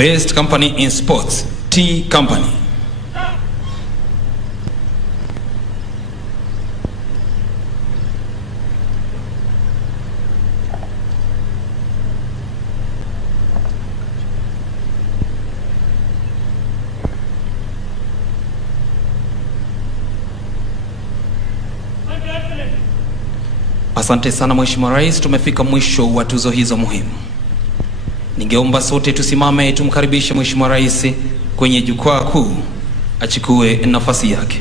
Best Company in Sports, T Company. Asante sana Mheshimiwa Rais, tumefika mwisho wa tuzo hizo muhimu. Ningeomba sote tusimame tumkaribishe Mheshimiwa Rais kwenye jukwaa kuu achukue nafasi yake.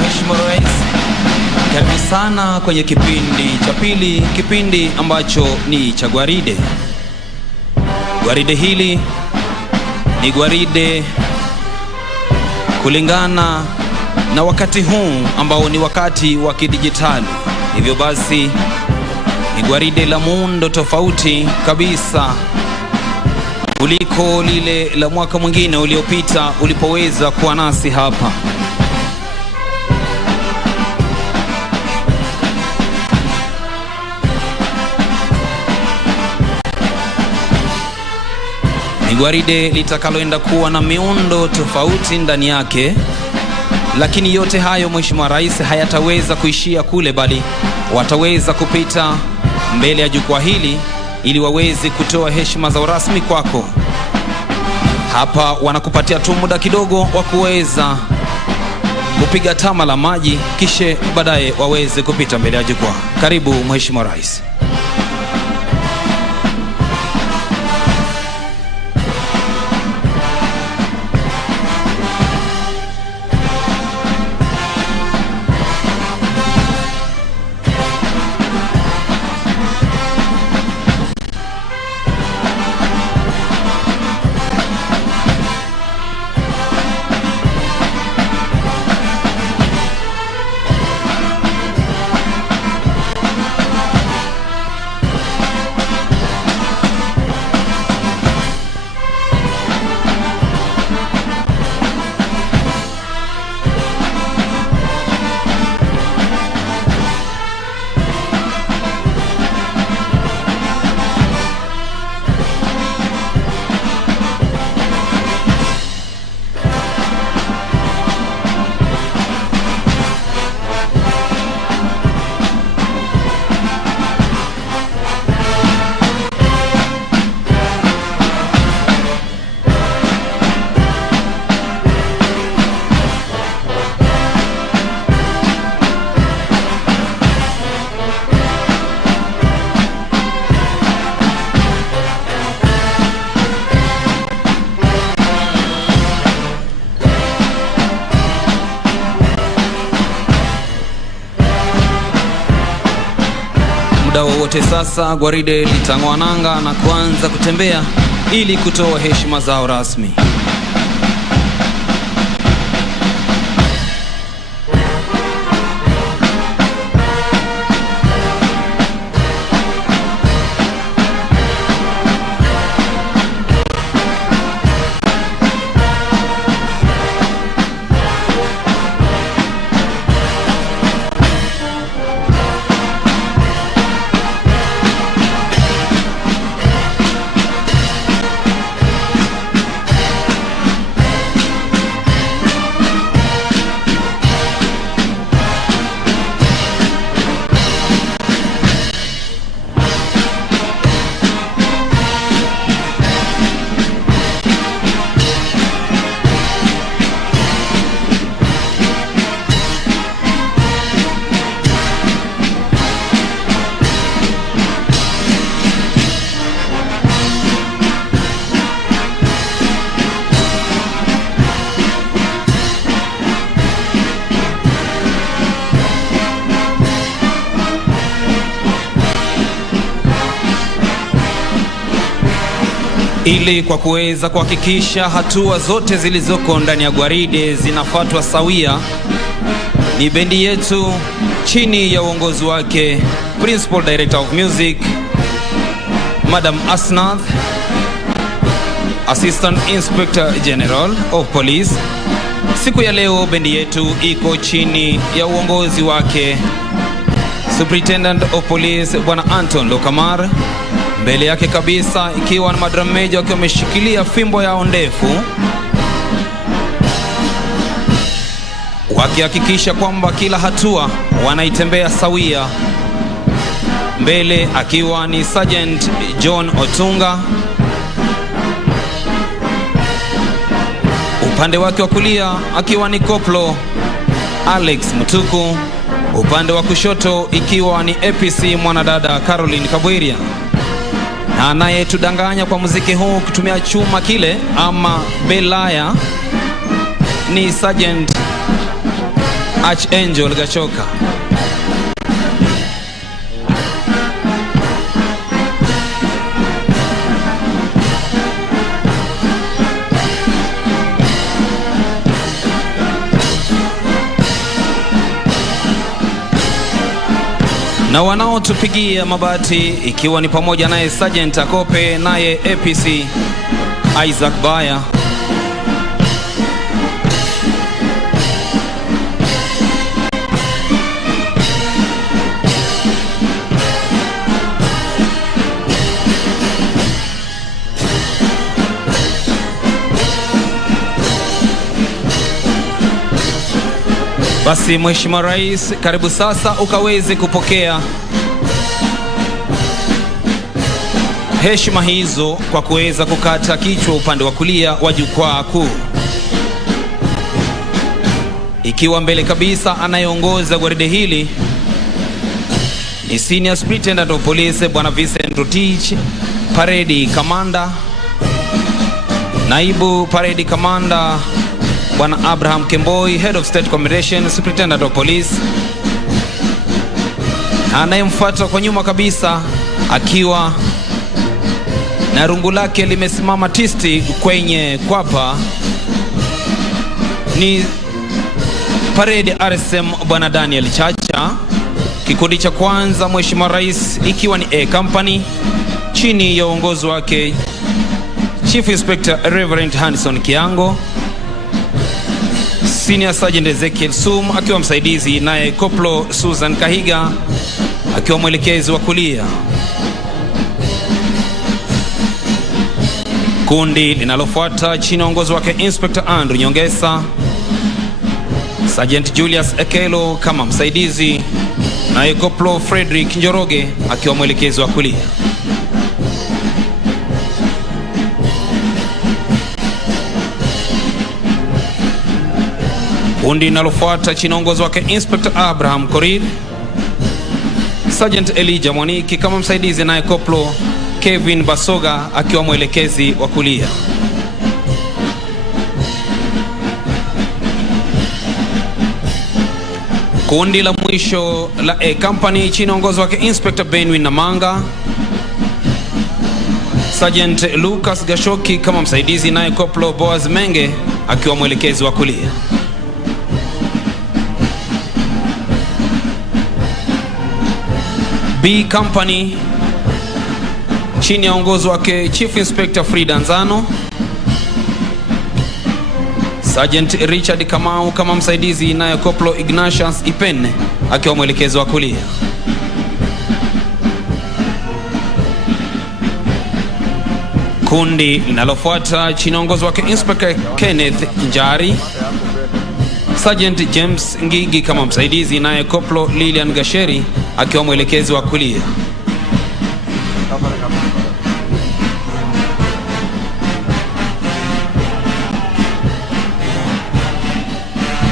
Mheshimiwa Rais, karibu sana kwenye kipindi cha pili, kipindi ambacho ni cha gwaride. Gwaride hili ni gwaride kulingana na wakati huu ambao ni wakati wa kidijitali. Hivyo basi ni gwaride la muundo tofauti kabisa kuliko lile la mwaka mwingine uliopita ulipoweza kuwa nasi hapa. Ni gwaride litakaloenda kuwa na miundo tofauti ndani yake, lakini yote hayo Mheshimiwa Rais hayataweza kuishia kule, bali wataweza kupita mbele ya jukwaa hili ili waweze kutoa heshima za rasmi kwako. Hapa wanakupatia tu muda kidogo wa kuweza kupiga tama la maji, kisha baadaye waweze kupita mbele ya jukwaa. Karibu Mheshimiwa Rais. Muda wowote sasa gwaride litang'oa nanga na kuanza kutembea ili kutoa heshima zao rasmi. ili kwa kuweza kuhakikisha hatua zote zilizoko ndani ya gwaride zinafuatwa sawia, ni bendi yetu chini ya uongozi wake Principal Director of Music Madam Asnath, Assistant Inspector General of Police. Siku ya leo bendi yetu iko chini ya uongozi wake Superintendent of Police Bwana Anton Lokamar. Mbele yake kabisa ikiwa na madrum major wakiwa wameshikilia fimbo yao ndefu, wakihakikisha kwamba kila hatua wanaitembea sawia. Mbele akiwa ni Sergeant John Otunga, upande wake wa kulia akiwa ni Koplo Alex Mutuku, upande wa kushoto ikiwa ni APC mwanadada Caroline Kabwiria, na anayetudanganya kwa muziki huu kutumia chuma kile ama belaya ni Sergeant Archangel Gachoka. Na wanaotupigia mabati ikiwa ni pamoja naye Sergeant Akope, naye APC Isaac Baya. Basi Mheshimiwa Rais, karibu sasa ukaweze kupokea heshima hizo kwa kuweza kukata kichwa upande wa kulia wa jukwaa kuu. Ikiwa mbele kabisa anayeongoza gwaride hili ni Senior Superintendent of Police Bwana Vincent Rotich, Parade Commander, Naibu Parade Commander Bwana Abraham Kemboi, Head of State Communication, Superintendent of Police. Anayemfuata kwa nyuma kabisa akiwa na rungu lake limesimama tisti kwenye kwapa ni Parade RSM Bwana Daniel Chacha. Kikundi cha kwanza Mheshimiwa Rais ikiwa ni A Company chini ya uongozi wake Chief Inspector Reverend Hanson Kiango, Senior Sergeant Ezekiel Sum akiwa msaidizi, naye Koplo Susan Kahiga akiwa mwelekezi wa kulia. Kundi linalofuata chini ya uongozi wake Inspector Andrew Nyongesa, Sergeant Julius Ekelo kama msaidizi, naye Koplo Frederick Njoroge akiwa mwelekezi wa kulia. Kundi linalofuata chini ya uongozi wake Inspector Abraham Korir, Sergeant Elijah Mwaniki kama msaidizi, naye Koplo Kevin Basoga akiwa mwelekezi wa kulia. Kundi la mwisho la A Company chini ya uongozi wake Inspector Benwin Namanga, Sergeant Lucas Gashoki kama msaidizi, naye Koplo Boaz Menge akiwa mwelekezi wa kulia. B Company chini ya uongozi wake Chief Inspector Frida Nzano, Sergeant Richard Kamau kama msaidizi, naye Koplo Ignatius Ipene akiwa mwelekezi wa kulia. Kundi linalofuata chini ya uongozi wake Inspector Kenneth Njari, Sergeant James Ngigi kama msaidizi, naye Koplo Lilian Gasheri akiwa mwelekezi wa kulia.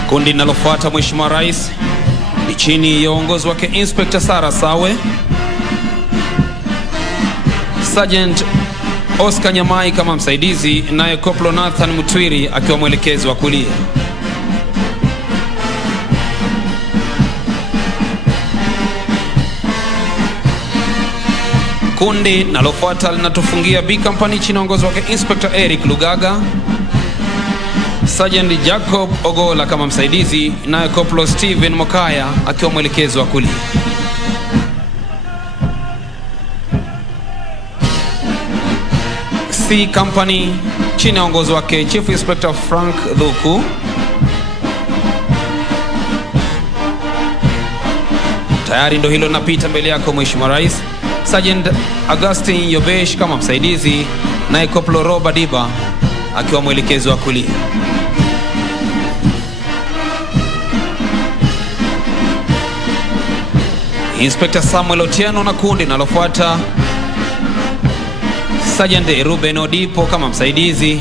Kundi linalofuata Mheshimiwa Rais ni chini ya uongozi wake Inspector Sara Sawe, Sergeant Oscar Nyamai kama msaidizi, naye Koplo Nathan Mutwiri akiwa mwelekezi wa kulia. Kundi nalofuata linatufungia B Company chini uongozi wake Inspector Eric Lugaga, Sergeant Jacob Ogola kama msaidizi, naye Koplo Steven Mokaya akiwa mwelekezo wa kulia. C Company chini uongozi wake Chief Inspector Frank Dhuku, tayari ndo hilo napita mbele yako Mheshimiwa Rais. Sergeant Augustine Yobesh kama msaidizi, naye Koplo Roba Diba akiwa mwelekezo wa kulia. Inspector Samuel Otieno na kundi nalofuata Sergeant Ruben Odipo kama msaidizi,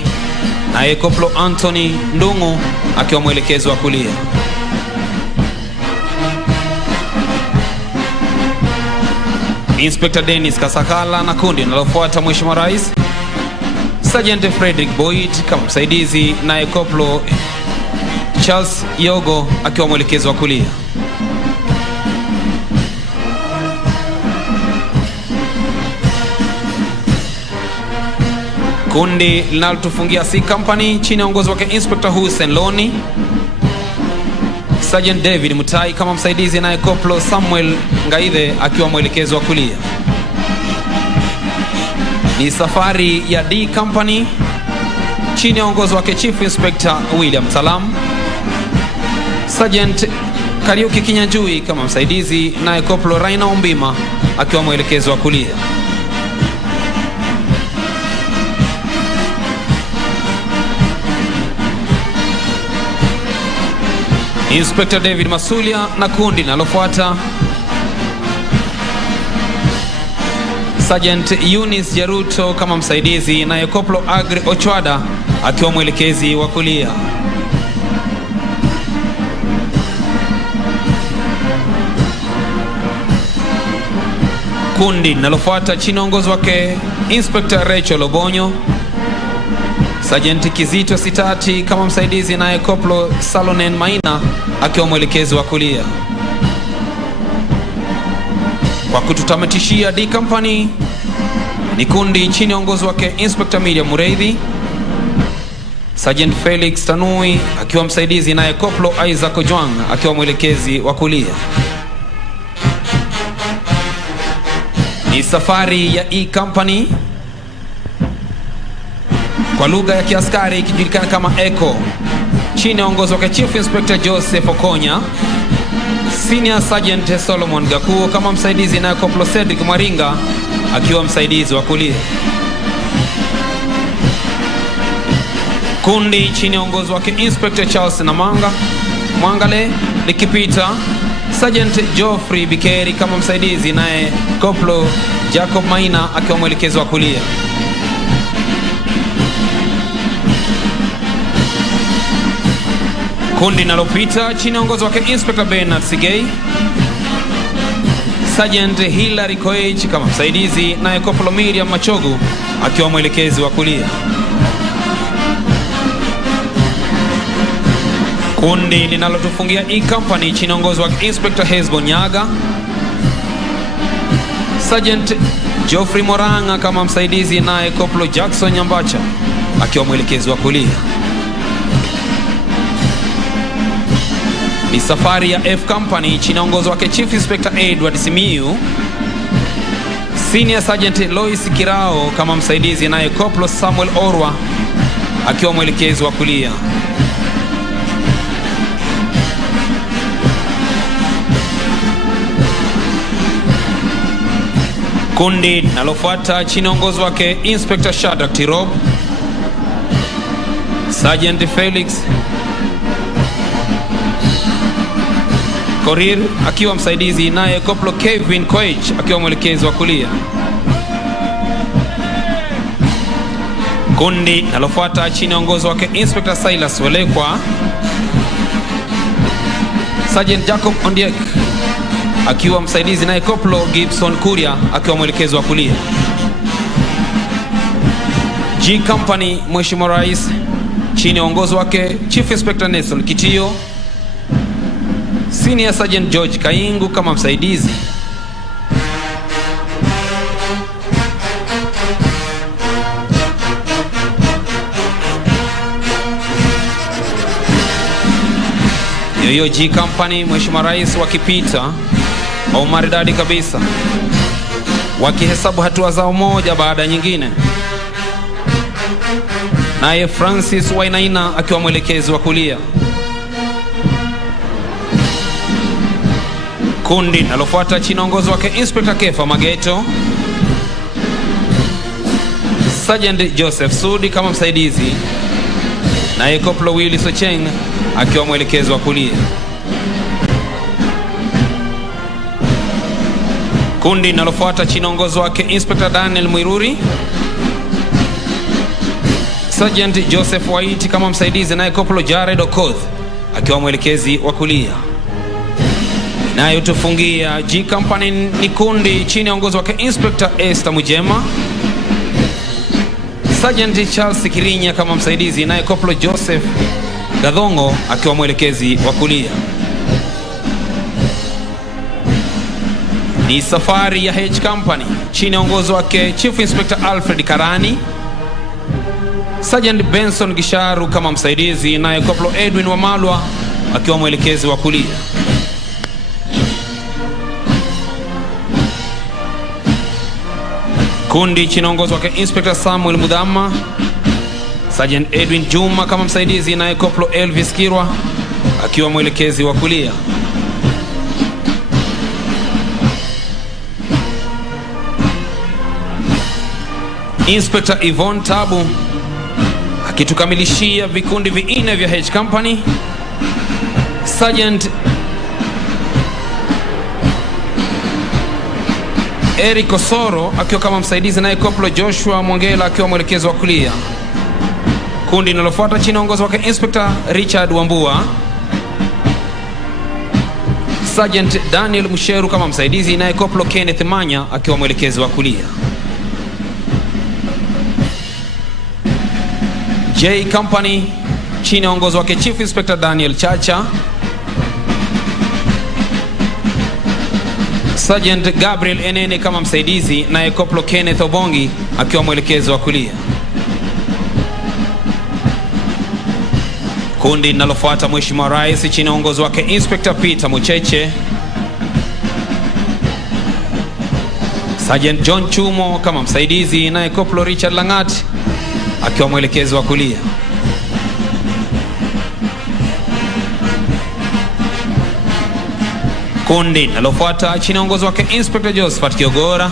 naye Koplo Anthony Ndungu akiwa mwelekezo wa kulia. Inspector Dennis Kasakala na kundi nalofuata Mheshimiwa Rais, Sergeant Frederick Boyd kama msaidizi, naye Koplo Charles Yogo akiwa mwelekezo wa kulia. Kundi linalotufungia C Company chini ya uongozi wake Inspector Hussein Loni, Sergeant David Mutai kama msaidizi, naye Koplo Samuel Ngaithe akiwa mwelekezo wa kulia. Ni safari ya D Company chini ya uongozi wake Chief Inspector William Salam, Sergeant Kariuki Kinyanjui kama msaidizi, naye Koplo Raina Ombima akiwa mwelekezo wa kulia. Inspector David Masulia na kundi nalofuata Sergeant Eunice Jaruto kama msaidizi, naye Koplo Agri Ochwada akiwa mwelekezi wa kulia. Kundi nalofuata chini uongozi wake Inspector Rachel Obonyo, Sergeant Kizito Sitati kama msaidizi, naye Koplo Salonen Maina akiwa mwelekezi wa kulia. Kwa kututamatishia D Company ni kundi chini uongozi wake Inspector Miriam Mureithi, Sergeant Felix Tanui akiwa msaidizi, naye Koplo Isaac Ojwang akiwa mwelekezi wa kulia. Ni safari ya E Company kwa lugha ya kiaskari ikijulikana kama Echo chini ya uongozi wake Chief Inspector Joseph Okonya, Senior Sergeant Solomon Gakuo kama msaidizi, naye Koplo Cedric Mwaringa akiwa msaidizi wa kulia. Kundi chini ya uongozi wake Inspector Charles Namanga Mwangale likipita Sergeant Geoffrey Bikeri kama msaidizi, naye Koplo Jacob Maina akiwa mwelekezi wa kulia. Kundi nalopita chini ya uongozi wake Inspector Bernard Sigei, Sergeant Hilary Koech kama msaidizi, naye Koplo Miriam Machogu akiwa mwelekezi wa kulia. Kundi linalotufungia E Company chini ya uongozi wake Inspector Hezbo Nyaga, Sergeant Geoffrey Moranga kama msaidizi, naye Koplo Jackson Nyambacha akiwa mwelekezi wa kulia. Ni safari ya F Company chini ya uongozi wake Chief Inspector Edward Simiu, Senior Sergeant Lois Kirao kama msaidizi, naye Koplo Samuel Orwa akiwa mwelekezi wa kulia. Kundi nalofuata chini ya uongozi wake Inspector Shadrack Tirob, Sergeant Felix Korir akiwa msaidizi, naye Koplo Kevin Koech akiwa mwelekezi wa kulia. Kundi nalofuata chini ya uongozi wake Inspector Silas Welekwa, Sergeant Jacob Ondiek akiwa msaidizi, naye Koplo Gibson Kuria akiwa mwelekezi wa kulia. G Company Mheshimiwa Rais chini ya uongozi wake Chief Inspector Nelson Kitio, Senior Sergeant George Kaingu kama msaidizi, Yoyo G Company, Mheshimiwa Rais wakipita kwa umaridadi kabisa, wakihesabu hatua zao moja baada ya nyingine, naye Francis Wainaina akiwa mwelekezi wa kulia. Kundi nalofuata chini ongozo wake Inspector Kefa Mageto, Sergeant Joseph Sudi kama msaidizi, naye Koplo Willy Socheng akiwa mwelekezi wa kulia. Kundi nalofuata chini ongozo wake Inspector Daniel Mwiruri, Sergeant Joseph White kama msaidizi, naye Koplo Jared Okoth akiwa mwelekezi wa kulia. Nayo tufungia G Company ni kundi chini ya ongozo wake Inspector Esther Mujema, Sergeant Charles Kirinya kama msaidizi, naye Koplo Joseph Gadhongo akiwa mwelekezi wa kulia. Ni safari ya H Company chini ya ongozo wake Chief Inspector Alfred Karani, Sergeant Benson Gisharu kama msaidizi, naye Koplo Edwin Wamalwa akiwa mwelekezi wa kulia. Kundi chini ongozo wake Inspector Samuel Mudhama, Sergeant Edwin Juma kama msaidizi, naye Koplo Elvis Kirwa akiwa mwelekezi wa kulia. Inspector Yvonne Tabu akitukamilishia vikundi vinne vya H Company, Sergeant Eric Osoro akiwa kama msaidizi, naye Koplo Joshua Mwongela akiwa mwelekezi wa kulia. Kundi linalofuata chini ongozo wake Inspector Richard Wambua, Sergeant Daniel Musheru kama msaidizi, naye Koplo Kenneth Manya akiwa mwelekezi wa kulia. J Company chini ongozo wake Chief Inspector Daniel Chacha, Sergeant Gabriel Enene kama msaidizi, naye Koplo Kenneth Obongi akiwa mwelekezi wa kulia. Kundi linalofuata Mheshimiwa Rais chini ongozo wake Inspector Peter Mucheche, Sergeant John Chumo kama msaidizi, naye Koplo Richard Langat akiwa mwelekezi wa kulia. Kundi linalofuata chini ongozo wake Inspector Josephat Kiogora,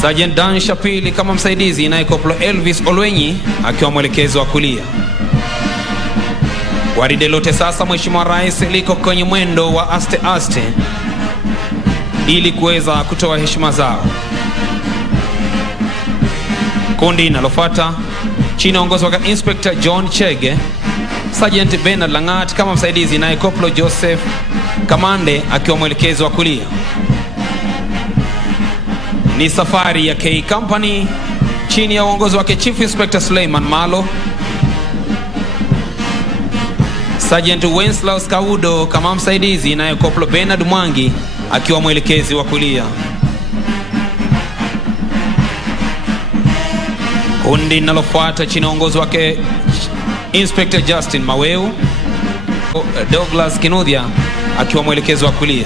Sergeant Dan Shapili kama msaidizi, naye Koplo Elvis Olwenyi akiwa mwelekezi wa kulia. Waride lote sasa Mheshimiwa Rais liko kwenye mwendo wa aste aste ili kuweza kutoa heshima zao. Kundi linalofuata chini ongozo wake Inspector John Chege, Sergeant Bernard Langat kama msaidizi, naye Koplo Joseph Kamande akiwa mwelekezi wa kulia. Ni safari ya K Company chini ya uongozi wake Chief Inspector Suleiman Malo, Sergeant Wenslaus Kaudo kama msaidizi, naye Koplo Bernard Mwangi akiwa mwelekezi wa kulia. Kundi linalofuata chini ya uongozi wake Inspector Justin Maweu, Douglas Kinuthia akiwa mwelekezi wa kulia.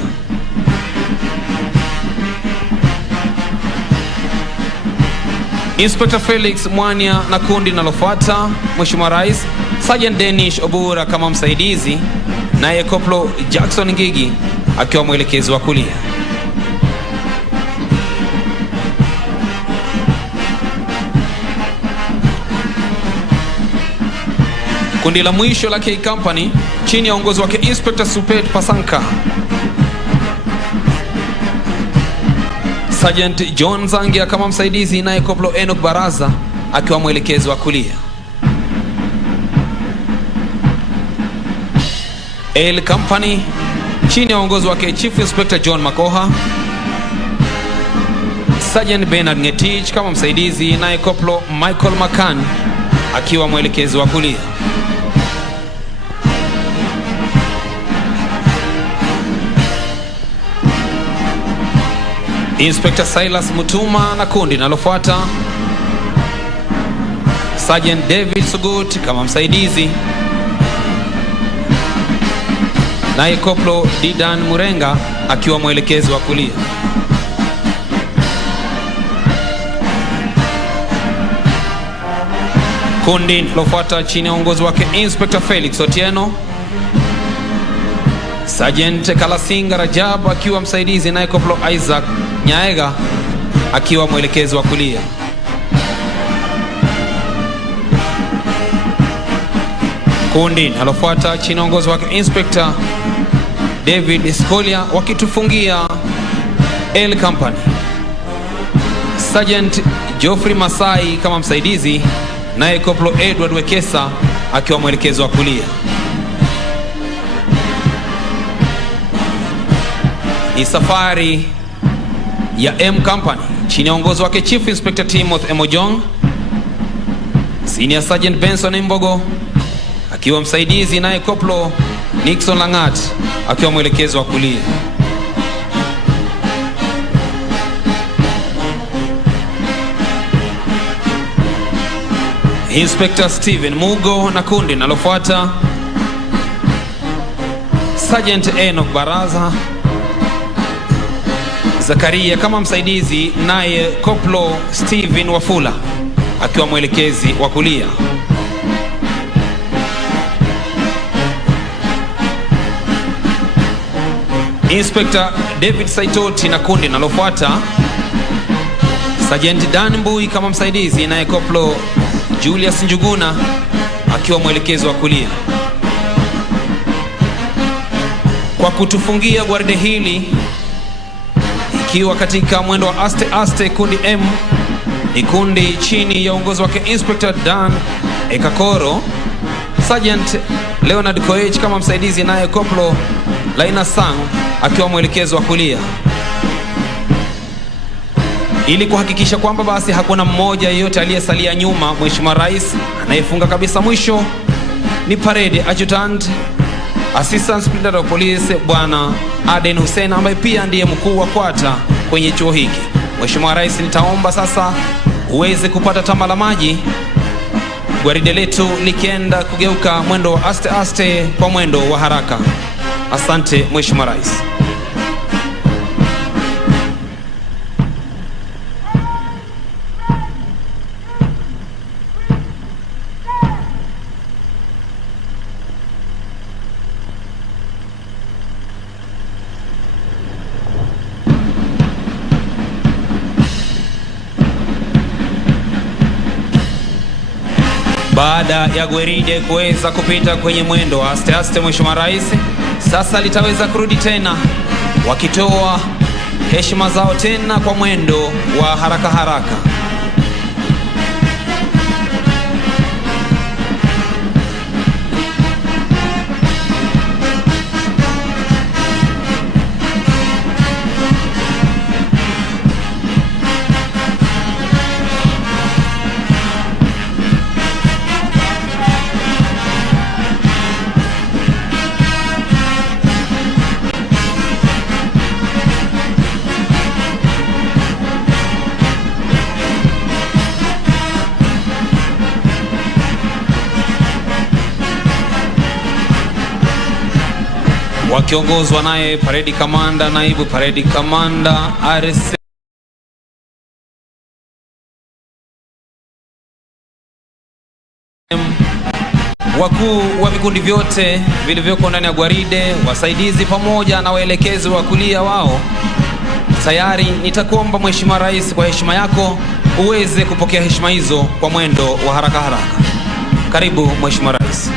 Inspector Felix Mwanya na kundi linalofuata Mheshimiwa Rais Sergeant Denish Obura kama msaidizi, naye Koplo Jackson Ngigi akiwa mwelekezi wa kulia. Kundi la mwisho la K Company chini ya uongozi wake Inspector Supet Pasanka, Sergeant John Zangia kama msaidizi, naye Koplo Enoch Baraza akiwa mwelekezi wa kulia. L Company chini ya uongozi wake Chief Inspector John Makoha, Sergeant Bernard Ngetich kama msaidizi, naye Koplo Michael Makan akiwa mwelekezi wa kulia. Inspector Silas Mutuma na kundi linalofuata Sergeant David Sugut kama msaidizi, naye Koplo Didan Murenga akiwa mwelekezi wa kulia. Kundi lofuata chini ya uongozi wake Inspector Felix Otieno, Sergeant Kalasinga Rajab akiwa msaidizi, naye Koplo Isaac Nyaega akiwa mwelekezi wa kulia. Kundi nalofuata chini ya uongozi wake Inspector David Skolia wakitufungia L Company, Sergeant Geoffrey Masai kama msaidizi, naye Koplo Edward Wekesa akiwa mwelekezi wa kulia. Ni safari ya M Company chini ya uongozi wake Chief Inspector Timothy Emojong, Senior Sergeant Benson Imbogo akiwa msaidizi, naye Koplo Nixon Langat akiwa mwelekezi wa kulia. Inspector Steven Mugo na kundi nalofuata Sergeant Enoch Baraza Zakaria kama msaidizi, naye Koplo Steven Wafula akiwa mwelekezi wa kulia. Inspector David Saitoti na kundi nalofuata Sergeant Dan Mbui kama msaidizi, naye Koplo Julius Njuguna akiwa mwelekezi wa kulia. Kwa kutufungia gwaride hili ikiwa katika mwendo wa aste aste, kundi M ni kundi chini ya uongozi wake Inspector Dan Ekakoro, Sergeant Leonard Koech kama msaidizi, naye Koplo Laina Sang akiwa mwelekezi wa kulia, ili kuhakikisha kwamba basi hakuna mmoja yeyote aliyesalia nyuma. Mheshimiwa Rais anayefunga kabisa mwisho ni Parade Adjutant Assistant Superintendent of Police Bwana Aden Hussein, ambaye pia ndiye mkuu wa kwata kwenye chuo hiki. Mheshimiwa Rais, nitaomba sasa uweze kupata tamba la maji, gwaride letu likienda kugeuka mwendo wa aste aste kwa mwendo wa haraka. Asante Mheshimiwa Rais. Baada ya gwaride kuweza kupita kwenye mwendo wa aste aste, Mheshimiwa Rais sasa litaweza kurudi tena wakitoa heshima zao tena kwa mwendo wa haraka haraka. Wakiongozwa naye Parade Commander, naibu Parade Commander RC wakuu wa vikundi vyote vilivyoko ndani ya gwaride, wasaidizi pamoja na waelekezi wa kulia wao tayari. Nitakuomba Mheshimiwa Rais, kwa heshima yako uweze kupokea heshima hizo kwa mwendo wa haraka haraka. Karibu Mheshimiwa Rais.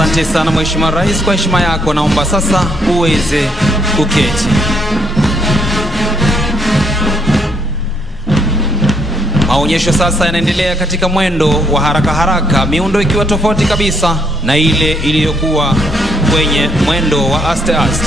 Asante sana Mheshimiwa Rais, kwa heshima yako naomba sasa uweze kuketi. Maonyesho sasa yanaendelea katika mwendo wa haraka haraka, miundo ikiwa tofauti kabisa na ile iliyokuwa kwenye mwendo wa aste aste.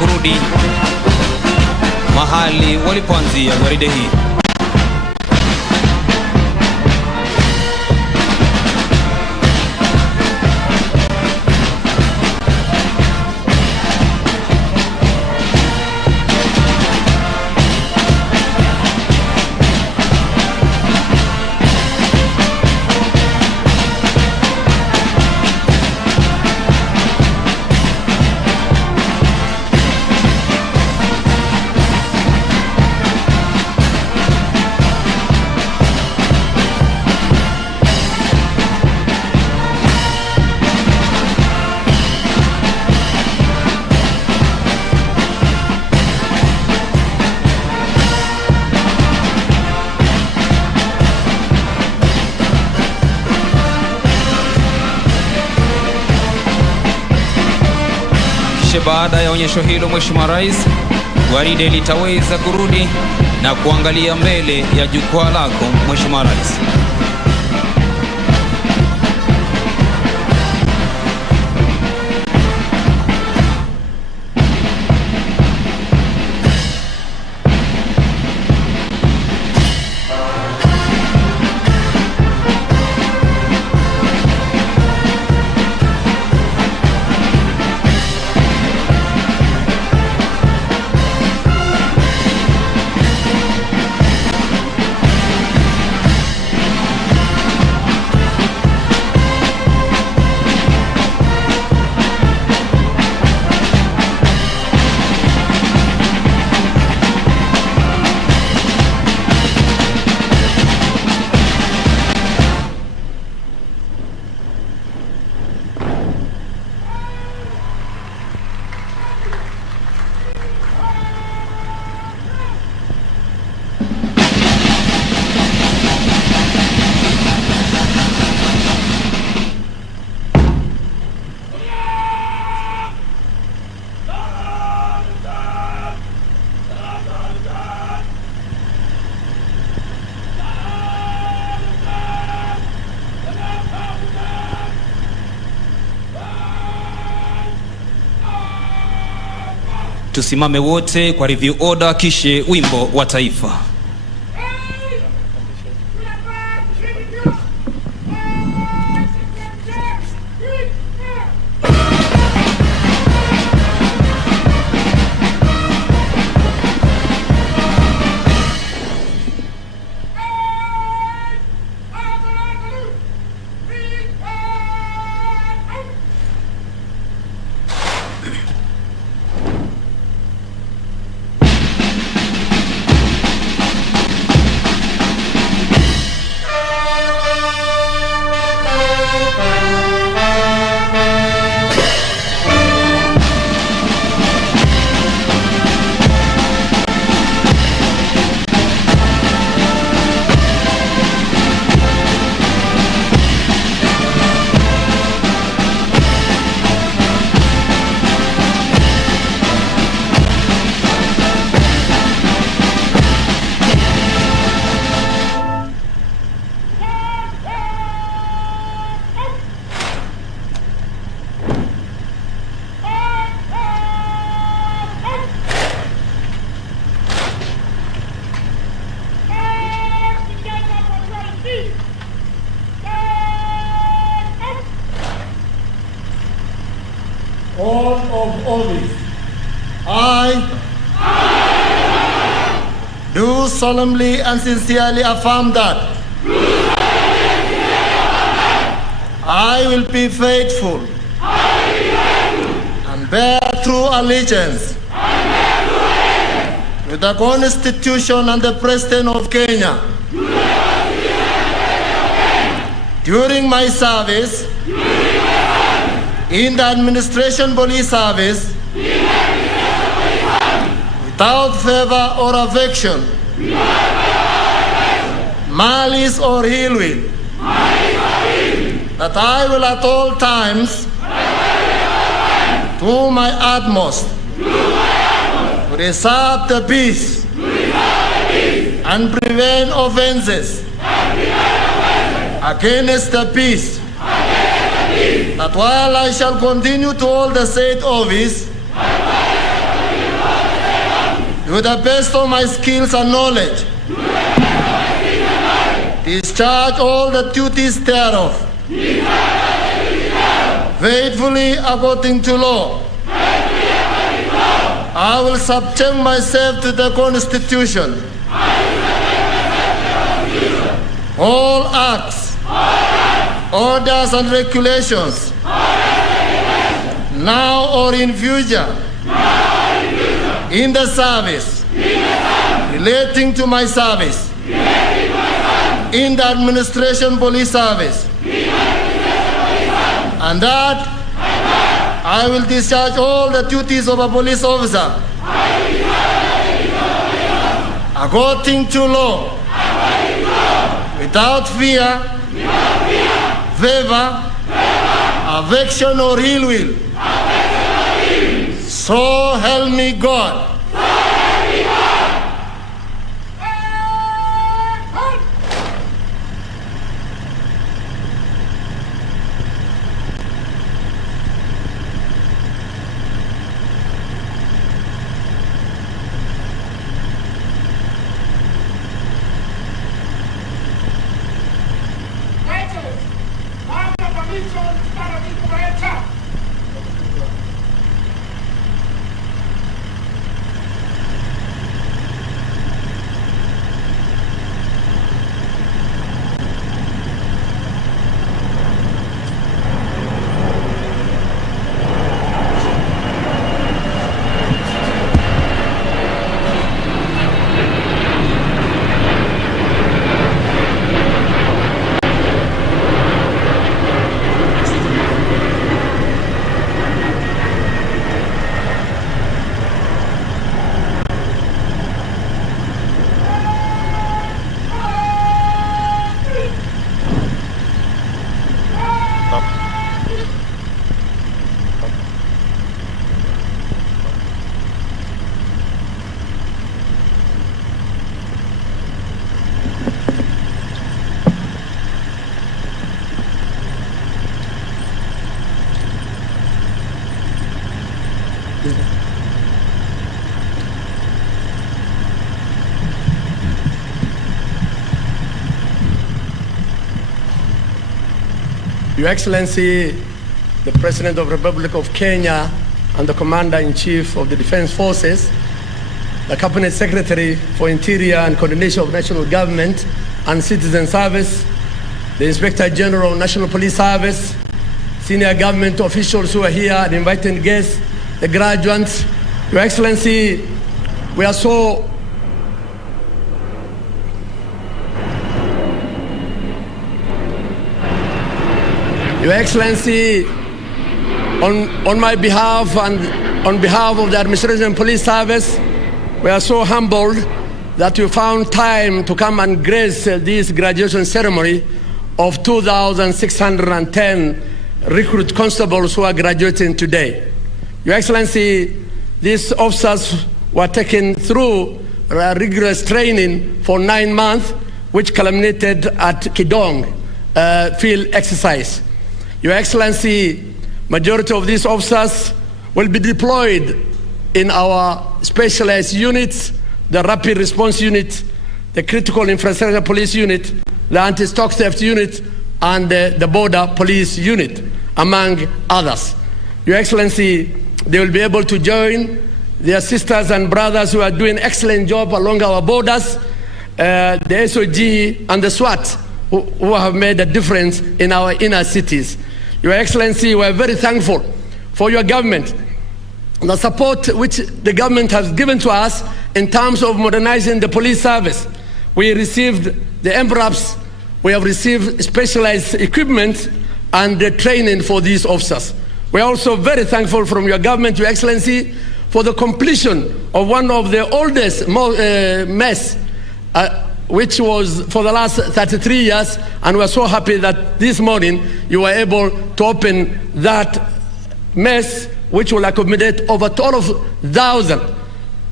Kurudi mahali walipoanzia gwaride hii. Baada ya onyesho hilo, Mheshimiwa Rais, gwaride litaweza kurudi na kuangalia mbele ya jukwaa lako Mheshimiwa Rais. Tusimame wote kwa review order, kisha wimbo wa taifa. oath of office. I do solemnly and sincerely affirm that I will be faithful and bear true allegiance to the Constitution and the President of Kenya. During my service in the Administration Police Service, without favor or affection, malice or ill will, that I will at all times do my utmost to preserve the peace and prevent offenses against the peace, that while I shall continue to hold the said office to the best of my skills and knowledge, discharge all the duties thereof, faithfully according to law. I will subject myself to the Constitution. All acts, orders and regulations, now or in future, in the service, relating to my service, in the Administration Police Service, and that I will discharge all the duties of a police officer according to law, without fear, favor, affection or ill will. So help me God. Your Excellency, the President of the Republic of Kenya and the Commander-in-Chief of the Defense Forces, the Cabinet Secretary for Interior and Coordination of National Government and Citizen Service, the Inspector General of National Police Service, senior government officials who are here, the invited guests, the graduates. Your Excellency, we are so Your Excellency, on my behalf and on behalf of the Administration Police Service, we are so humbled that you found time to come and grace this graduation ceremony of 2,610 recruit constables who are graduating today. Your Excellency, these officers were taken through rigorous training for 9 months, which culminated at Kidong field exercise. Your Excellency, majority of these officers will be deployed in our specialized units, the Rapid Response Unit, the Critical Infrastructure Police Unit, the Anti-Stock Theft Unit, and the Border Police Unit, among others. Your Excellency, they will be able to join their sisters and brothers who are doing an excellent job along our borders, the SOG and the SWAT, who have made a difference in our inner cities. Your Excellency, we are very thankful for your government, the support which the government has given to us in terms of modernizing the police service. We received the MRAPs, we have received specialized equipment and the training for these officers. We are also very thankful from your government, Your Excellency, for the completion of one of the oldest mess, which was for the last 33 years, and we are so happy that this morning you were able to open that mess, which will accommodate over 12,000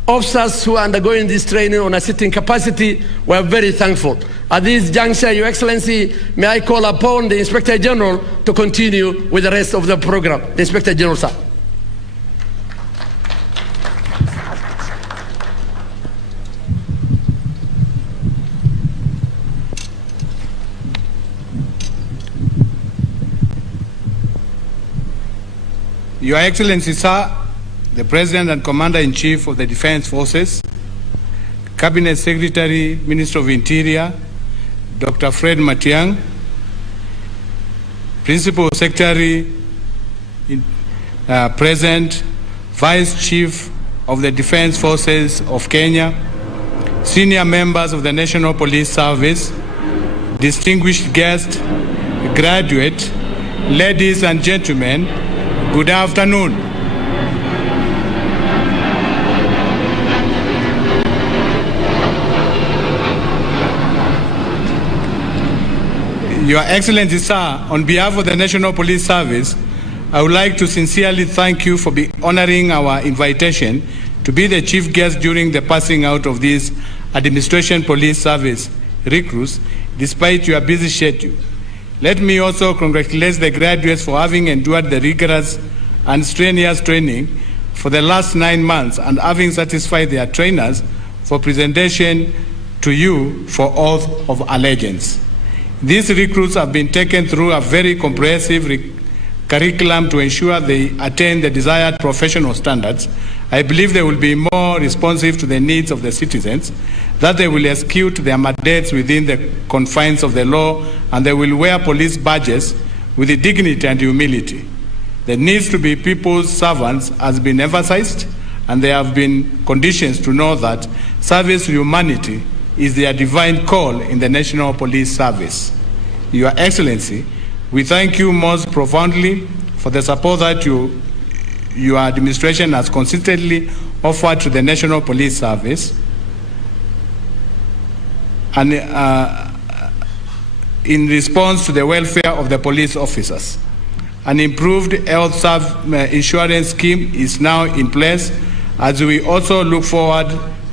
officers who are undergoing this training on a sitting capacity. We are very thankful. At this juncture, Your Excellency, may I call upon the Inspector General to continue with the rest of the program. The Inspector General, sir. Your Excellency, sir, the President and Commander-in-Chief of the Defense Forces, Cabinet Secretary, Minister of Interior, Dr. Fred Matiang'i, Principal Secretary, Present, Vice Chief of the Defense Forces of Kenya, senior members of the National Police Service, distinguished guests, graduates, ladies and gentlemen, good afternoon. Your Excellency, sir, on behalf of the National Police Service, I would like to sincerely thank you for honoring our invitation to be the chief guest during the passing out of these Administration Police Service recruits, despite your busy schedule. Let me also congratulate the graduates for having endured the rigorous and strenuous training for the last 9 months and having satisfied their trainers for presentation to you for oath of allegiance. These recruits have been taken through a very comprehensive curriculum to ensure they attain the desired professional standards. I believe they will be more responsive to the needs of the citizens, that they will execute their mandates within the confines of the law, and they will wear police badges with dignity and humility. The needs to be people's servants has been emphasized, and there have been conditions to know that service to humanity is their divine call in the National Police Service. Your Excellency, we thank you most profoundly for the support that your administration has consistently offered to the National Police Service, and in response to the welfare of the police officers. An improved health insurance scheme is now in place, as we also look forward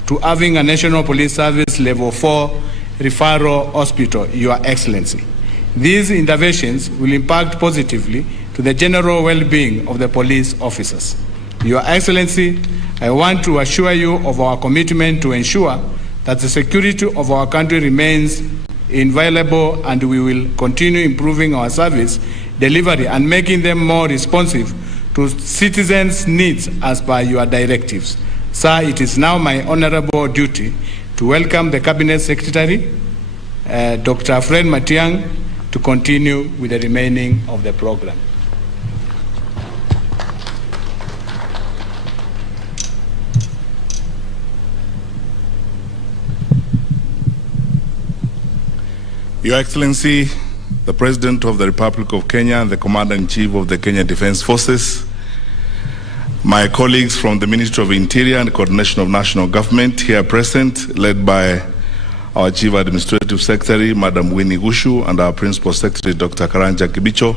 to having a National Police Service Level 4 referral hospital, Your Excellency. These interventions will impact positively to the general well-being of the police officers. Your Excellency, I want to assure you of our commitment to ensure that the security of our country remains inviolable, and we will continue improving our service delivery and making them more responsive to citizens' needs as per your directives. Sir, it is now my honorable duty to welcome the Cabinet Secretary, Dr. Fred Matiang'i, to continue with the remaining of the program. Your Excellency, the President of the Republic of Kenya and the Commander-in-Chief of the Kenya Defense Forces, my colleagues from the Ministry of Interior and Coordination of National Government here present, led by our Chief Administrative Secretary, Madam Winnie Gushu, and our Principal Secretary, Dr. Karanja Kibicho,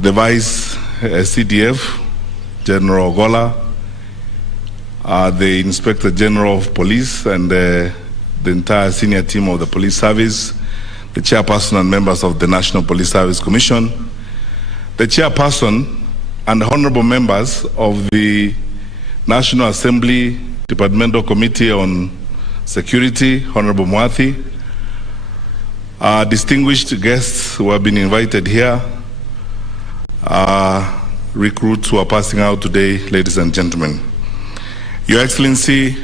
the Vice CDF, General Gola, the Inspector General of Police, and the entire senior team of the police service, the chairperson and members of the National Police Service Commission, the chairperson and honorable members of the National Assembly Departmental Committee on Security, Honorable Mwathi, distinguished guests who have been invited here, recruits who are passing out today, ladies and gentlemen. Your Excellency,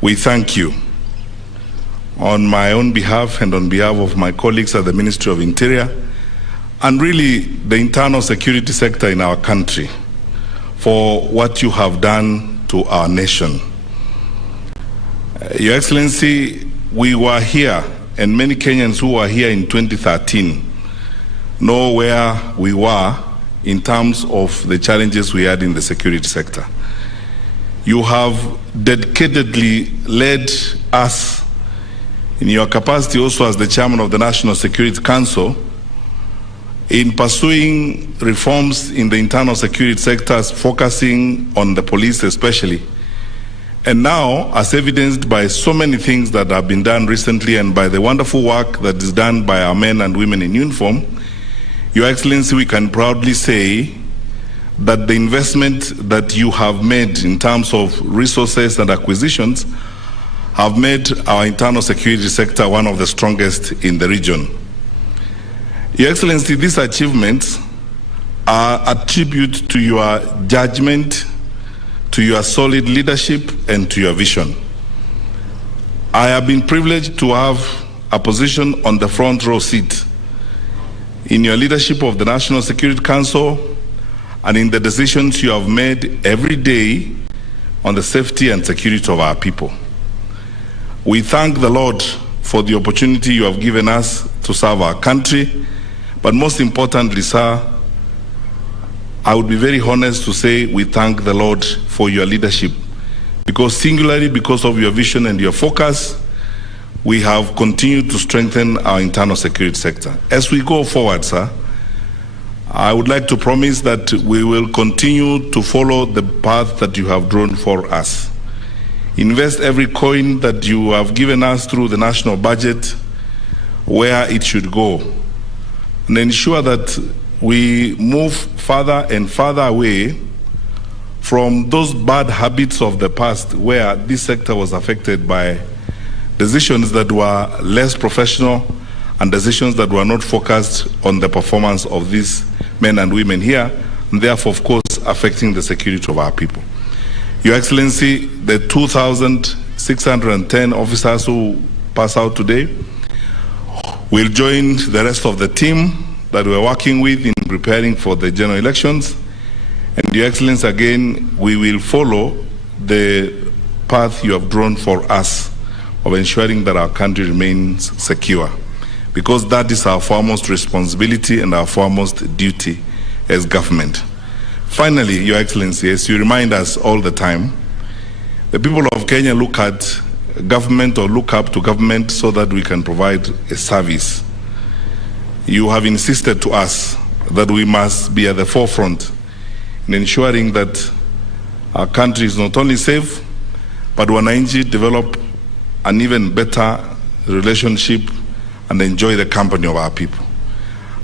we thank you on my own behalf and on behalf of my colleagues at the Ministry of Interior and really the internal security sector in our country for what you have done to our nation. Your Excellency, we were here, and many Kenyans who were here in 2013 know where we were in terms of the challenges we had in the security sector. You have dedicatedly led us in your capacity also as the chairman of the National Security Council in pursuing reforms in the internal security sectors, focusing on the police especially. And now, as evidenced by so many things that have been done recently and by the wonderful work that is done by our men and women in uniform, Your Excellency, we can proudly say that the investment that you have made in terms of resources and acquisitions have made our internal security sector one of the strongest in the region. Your Excellency, these achievements are a tribute to your judgment, to your solid leadership, and to your vision. I have been privileged to have a position on the front row seat in your leadership of the National Security Council and in the decisions you have made every day on the safety and security of our people. We thank the Lord for the opportunity you have given us to serve our country, but most importantly, sir, I would be very honest to say we thank the Lord for your leadership, because singularly because of your vision and your focus, we have continued to strengthen our internal security sector. As we go forward, sir, I would like to promise that we will continue to follow the path that you have drawn for us. Invest every coin that you have given us through the national budget where it should go, and ensure that we move further and further away from those bad habits of the past where this sector was affected by decisions that were less professional and decisions that were not focused on the performance of these men and women here, and therefore, of course, affecting the security of our people. Your Excellency, the 2,610 officers who pass out today will join the rest of the team that we're working with in preparing for the general elections. And Your Excellency, again, we will follow the path you have drawn for us of ensuring that our country remains secure, because that is our foremost responsibility and our foremost duty as government. Finally, Your Excellency, as you remind us all the time, the people of Kenya look at government or look up to government so that we can provide a service. You have insisted to us that we must be at the forefront in ensuring that our country is not only safe, but wananchi develop an even better relationship and enjoy the company of our people.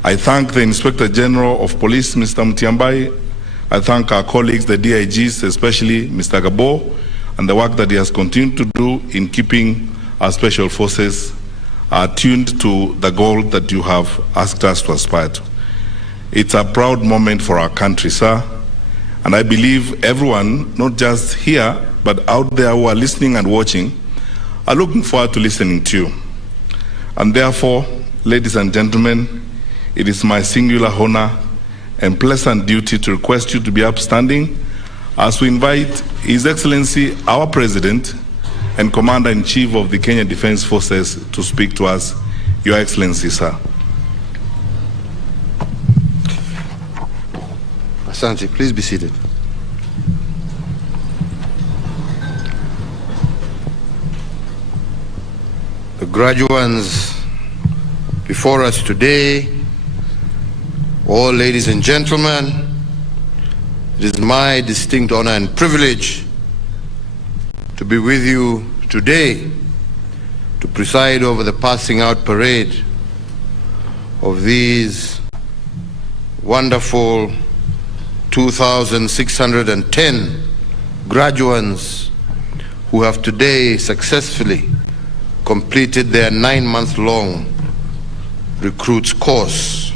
I thank the Inspector General of Police, Mr. Mutiambai. I thank our colleagues, the DIGs, especially Mr. Gabo, and the work that he has continued to do in keeping our special forces tuned to the goal that you have asked us to aspire to. It's a proud moment for our country, sir. And I believe everyone, not just here, but out there who are listening and watching, are looking forward to listening to you. And therefore, ladies and gentlemen, it is my singular honor and pleasant duty to request you to be upstanding as we invite His Excellency, our President and Commander-in-Chief of the Kenya Defense Forces to speak to us. Your Excellency, sir. Asante, please be seated. The graduates before us today, all ladies and gentlemen, it is my distinct honor and privilege to be with you today to preside over the passing out parade of these wonderful 2,610 graduates who have today successfully completed their 9-month-long recruits course.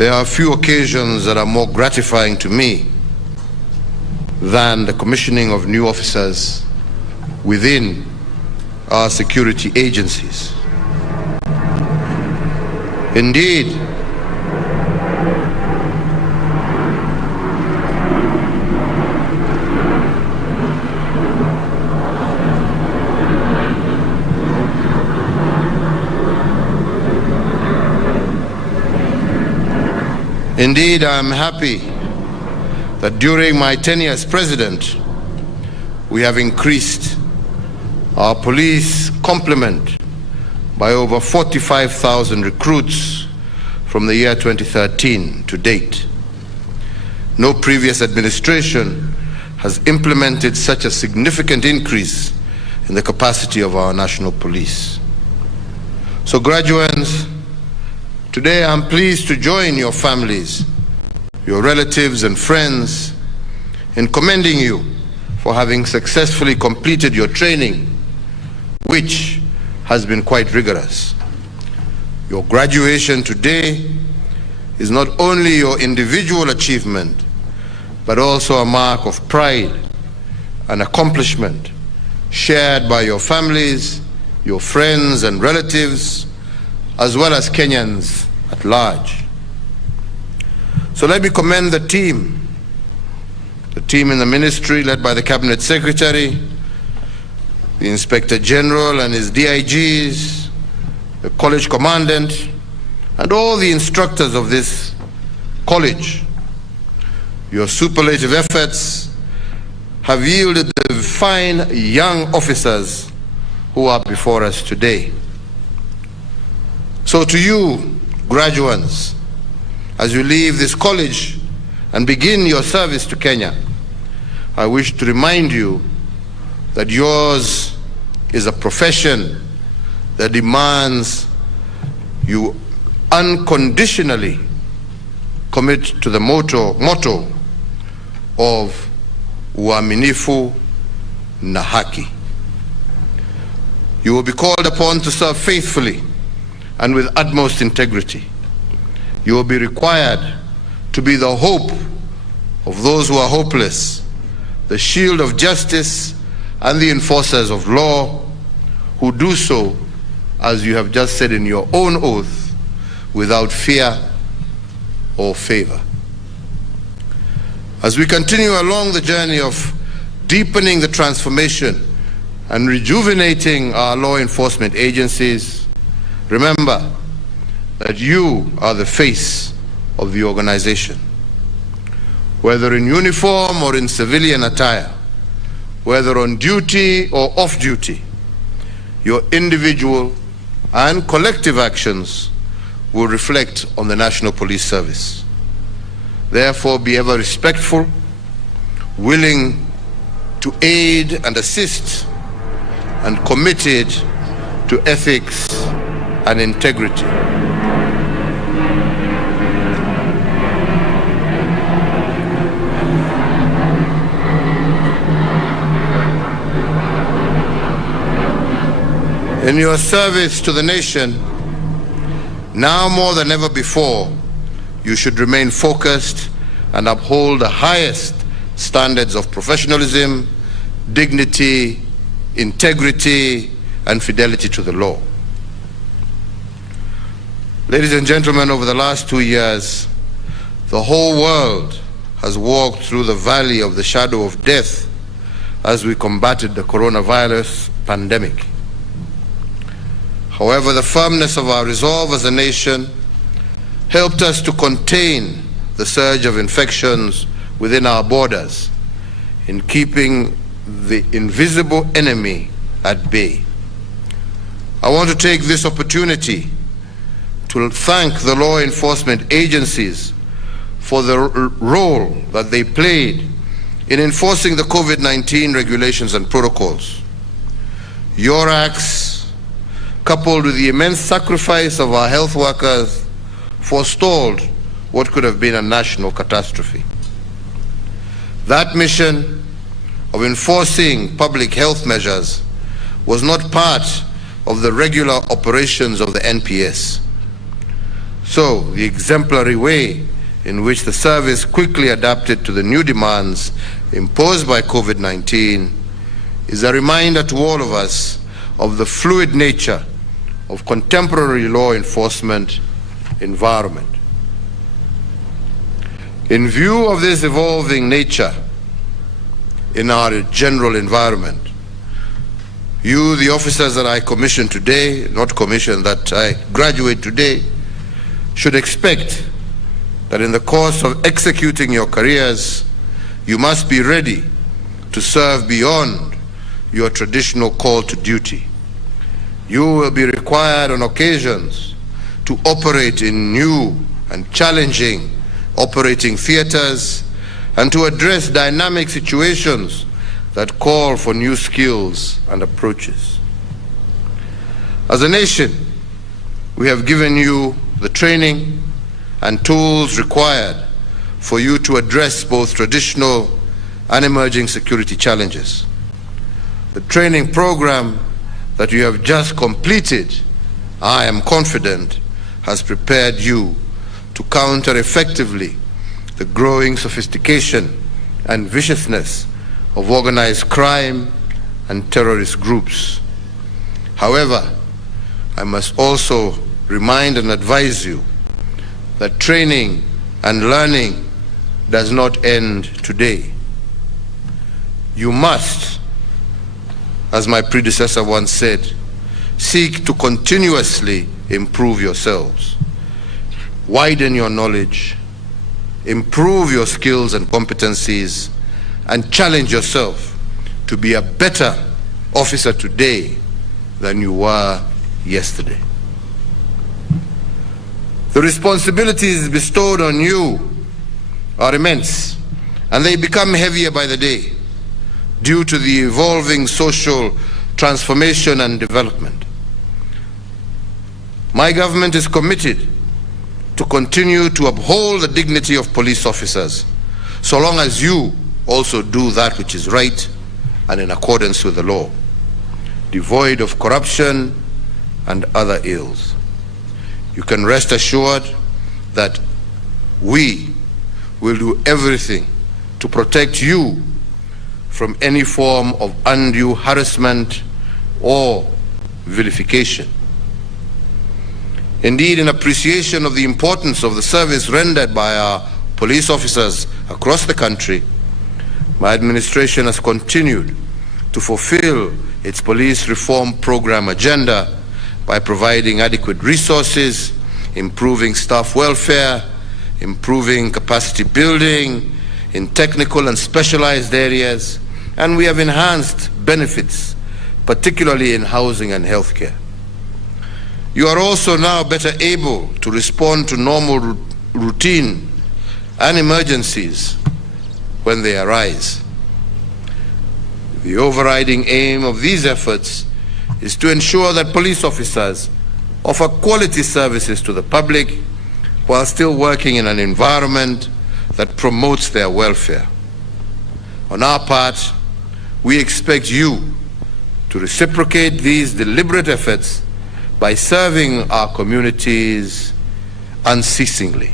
There are few occasions that are more gratifying to me than the commissioning of new officers within our security agencies. Indeed, I am happy that during my tenure as president, we have increased our police complement by over 45,000 recruits from the year 2013 to date. No previous administration has implemented such a significant increase in the capacity of our national police. So graduates, today I'm pleased to join your families, your relatives and friends in commending you for having successfully completed your training, which has been quite rigorous. Your graduation today is not only your individual achievement, but also a mark of pride and accomplishment shared by your families, your friends and relatives, as well as Kenyans at large. So let me commend the team in the ministry led by the Cabinet Secretary, the Inspector General and his DIGs, the college commandant, and all the instructors of this college. Your superlative efforts have yielded the fine young officers who are before us today. So to you, graduates, as you leave this college and begin your service to Kenya, I wish to remind you that yours is a profession that demands you unconditionally commit to the motto of uaminifu na haki. You will be called upon to serve faithfully and with utmost integrity. You will be required to be the hope of those who are hopeless, the shield of justice and the enforcers of law, who do so, as you have just said in your own oath, without fear or favor. As we continue along the journey of deepening the transformation and rejuvenating our law enforcement agencies, remember that you are the face of the organization. Whether in uniform or in civilian attire, whether on duty or off duty, your individual and collective actions will reflect on the National Police Service. Therefore, be ever respectful, willing to aid and assist, and committed to ethics and integrity. In your service to the nation, now more than ever before, you should remain focused and uphold the highest standards of professionalism, dignity, integrity, and fidelity to the law. Ladies and gentlemen, over the last 2 years, the whole world has walked through the valley of the shadow of death as we combated the coronavirus pandemic. However, the firmness of our resolve as a nation helped us to contain the surge of infections within our borders in keeping the invisible enemy at bay. I want to take this opportunity to thank the law enforcement agencies for the role that they played in enforcing the COVID-19 regulations and protocols. Your acts, coupled with the immense sacrifice of our health workers, forestalled what could have been a national catastrophe. That mission of enforcing public health measures was not part of the regular operations of the NPS. So, the exemplary way in which the service quickly adapted to the new demands imposed by COVID-19 is a reminder to all of us of the fluid nature of contemporary law enforcement environment. In view of this evolving nature in our general environment, you, the officers that I commission today, not commission, that I graduate today, should expect that in the course of executing your careers, you must be ready to serve beyond your traditional call to duty. You will be required on occasions to operate in new and challenging operating theaters and to address dynamic situations that call for new skills and approaches. As a nation, we have given you the training and tools required for you to address both traditional and emerging security challenges. The training program that you have just completed, I am confident, has prepared you to counter effectively the growing sophistication and viciousness of organized crime and terrorist groups. However, I must also remind and advise you that training and learning does not end today. You must, as my predecessor once said, seek to continuously improve yourselves, widen your knowledge, improve your skills and competencies, and challenge yourself to be a better officer today than you were yesterday. The responsibilities bestowed on you are immense, and they become heavier by the day due to the evolving social transformation and development. My government is committed to continue to uphold the dignity of police officers, so long as you also do that which is right and in accordance with the law, devoid of corruption and other ills. You can rest assured that we will do everything to protect you from any form of undue harassment or vilification. Indeed, in appreciation of the importance of the service rendered by our police officers across the country, my administration has continued to fulfill its police reform program agenda by providing adequate resources, improving staff welfare, improving capacity building in technical and specialized areas, and we have enhanced benefits, particularly in housing and healthcare. You are also now better able to respond to normal routine and emergencies when they arise. The overriding aim of these efforts is to ensure that police officers offer quality services to the public while still working in an environment that promotes their welfare. On our part, we expect you to reciprocate these deliberate efforts by serving our communities unceasingly.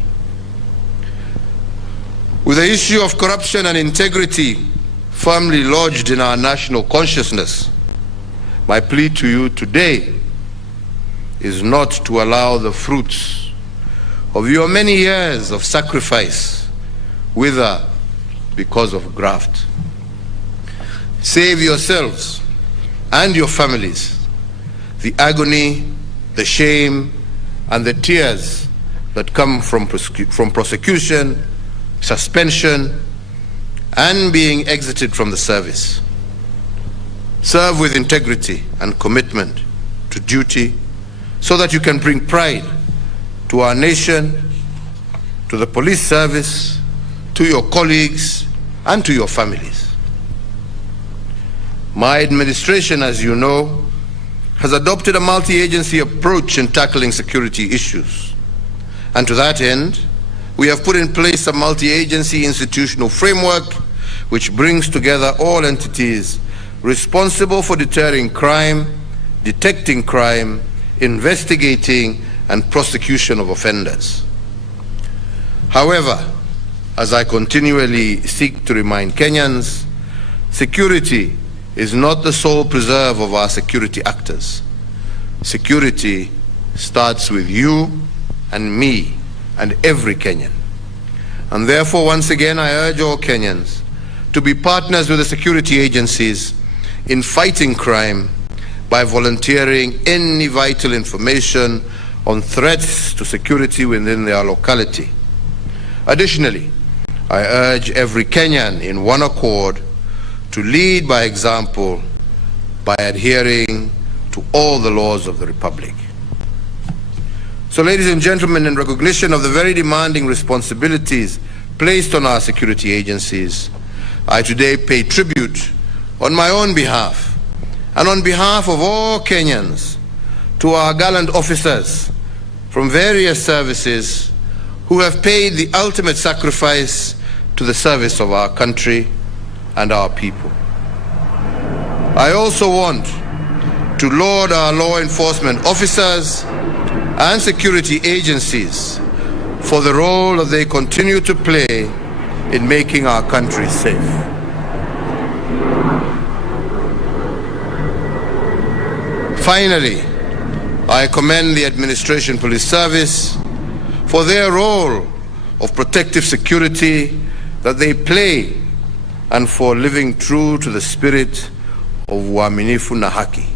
With the issue of corruption and integrity firmly lodged in our national consciousness, my plea to you today is not to allow the fruits of your many years of sacrifice wither because of graft. Save yourselves and your families the agony, the shame, and the tears that come from prosecution, suspension, and being exited from the service. Serve with integrity and commitment to duty so that you can bring pride to our nation, to the police service, to your colleagues, and to your families. My administration, as you know, has adopted a multi-agency approach in tackling security issues. And to that end, we have put in place a multi-agency institutional framework which brings together all entities responsible for deterring crime, detecting crime, investigating and prosecution of offenders. However, as I continually seek to remind Kenyans, security is not the sole preserve of our security actors. Security starts with you and me and every Kenyan. And therefore, once again, I urge all Kenyans to be partners with the security agencies in fighting crime by volunteering any vital information on threats to security within their locality. Additionally, I urge every Kenyan in one accord to lead by example by adhering to all the laws of the Republic. So, ladies and gentlemen, in recognition of the very demanding responsibilities placed on our security agencies, I today pay tribute on my own behalf and on behalf of all Kenyans to our gallant officers from various services who have paid the ultimate sacrifice to the service of our country and our people. I also want to laud our law enforcement officers and security agencies for the role that they continue to play in making our country safe. Finally, I commend the Administration Police Service for their role of protective security that they play and for living true to the spirit of uaminifu na haki.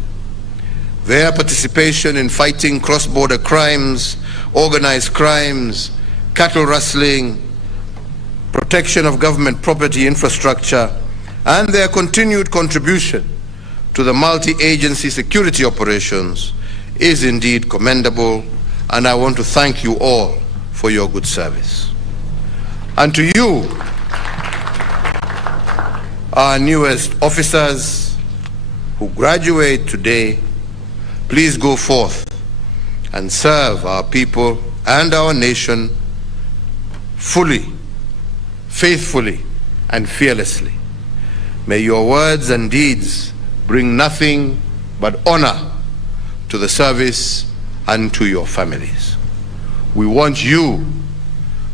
Their participation in fighting cross-border crimes, organized crimes, cattle rustling, protection of government property infrastructure, and their continued contribution to the multi-agency security operations is indeed commendable, and I want to thank you all for your good service. And to you, our newest officers who graduate today, please go forth and serve our people and our nation fully, faithfully, and fearlessly. May your words and deeds bring nothing but honor to the service and to your families. We want you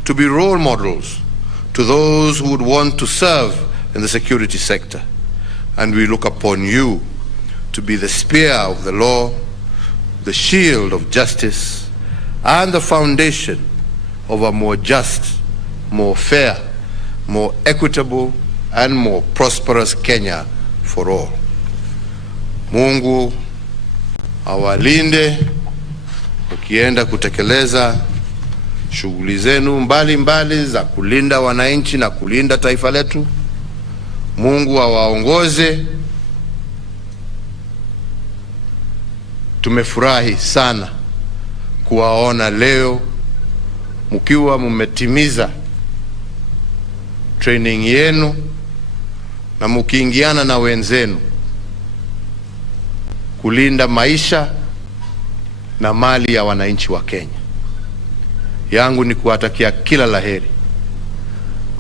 to be role models to those who would want to serve in the security sector, and we look upon you to be the spear of the law, the shield of justice, and the foundation of a more just, more fair, more equitable, and more prosperous Kenya for all. Mungu awalinde ukienda kutekeleza shughuli zenu mbalimbali za kulinda wananchi na kulinda taifa letu. Mungu awaongoze. Tumefurahi sana kuwaona leo mkiwa mmetimiza training yenu na mkiingiana na wenzenu kulinda maisha na mali ya wananchi wa Kenya. Yangu ni kuwatakia kila laheri.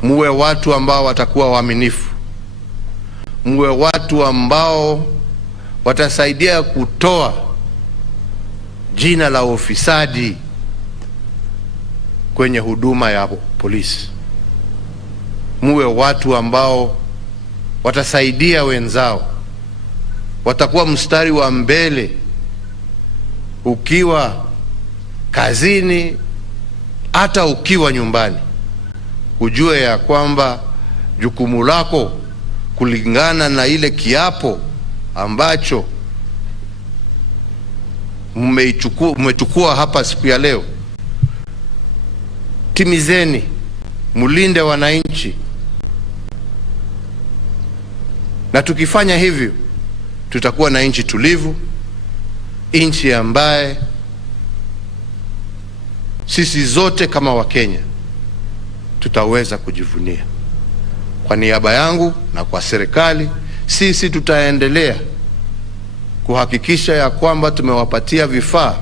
Muwe watu ambao watakuwa waaminifu. Muwe watu ambao watasaidia kutoa jina la ufisadi kwenye huduma ya polisi. Muwe watu ambao watasaidia wenzao, watakuwa mstari wa mbele ukiwa kazini, hata ukiwa nyumbani. Ujue ya kwamba jukumu lako kulingana na ile kiapo ambacho mmechukua hapa siku ya leo, timizeni, mulinde wananchi. Na tukifanya hivyo, tutakuwa na nchi tulivu, nchi ambaye sisi zote kama Wakenya tutaweza kujivunia. Kwa niaba yangu na kwa serikali, sisi tutaendelea kuhakikisha ya kwamba tumewapatia vifaa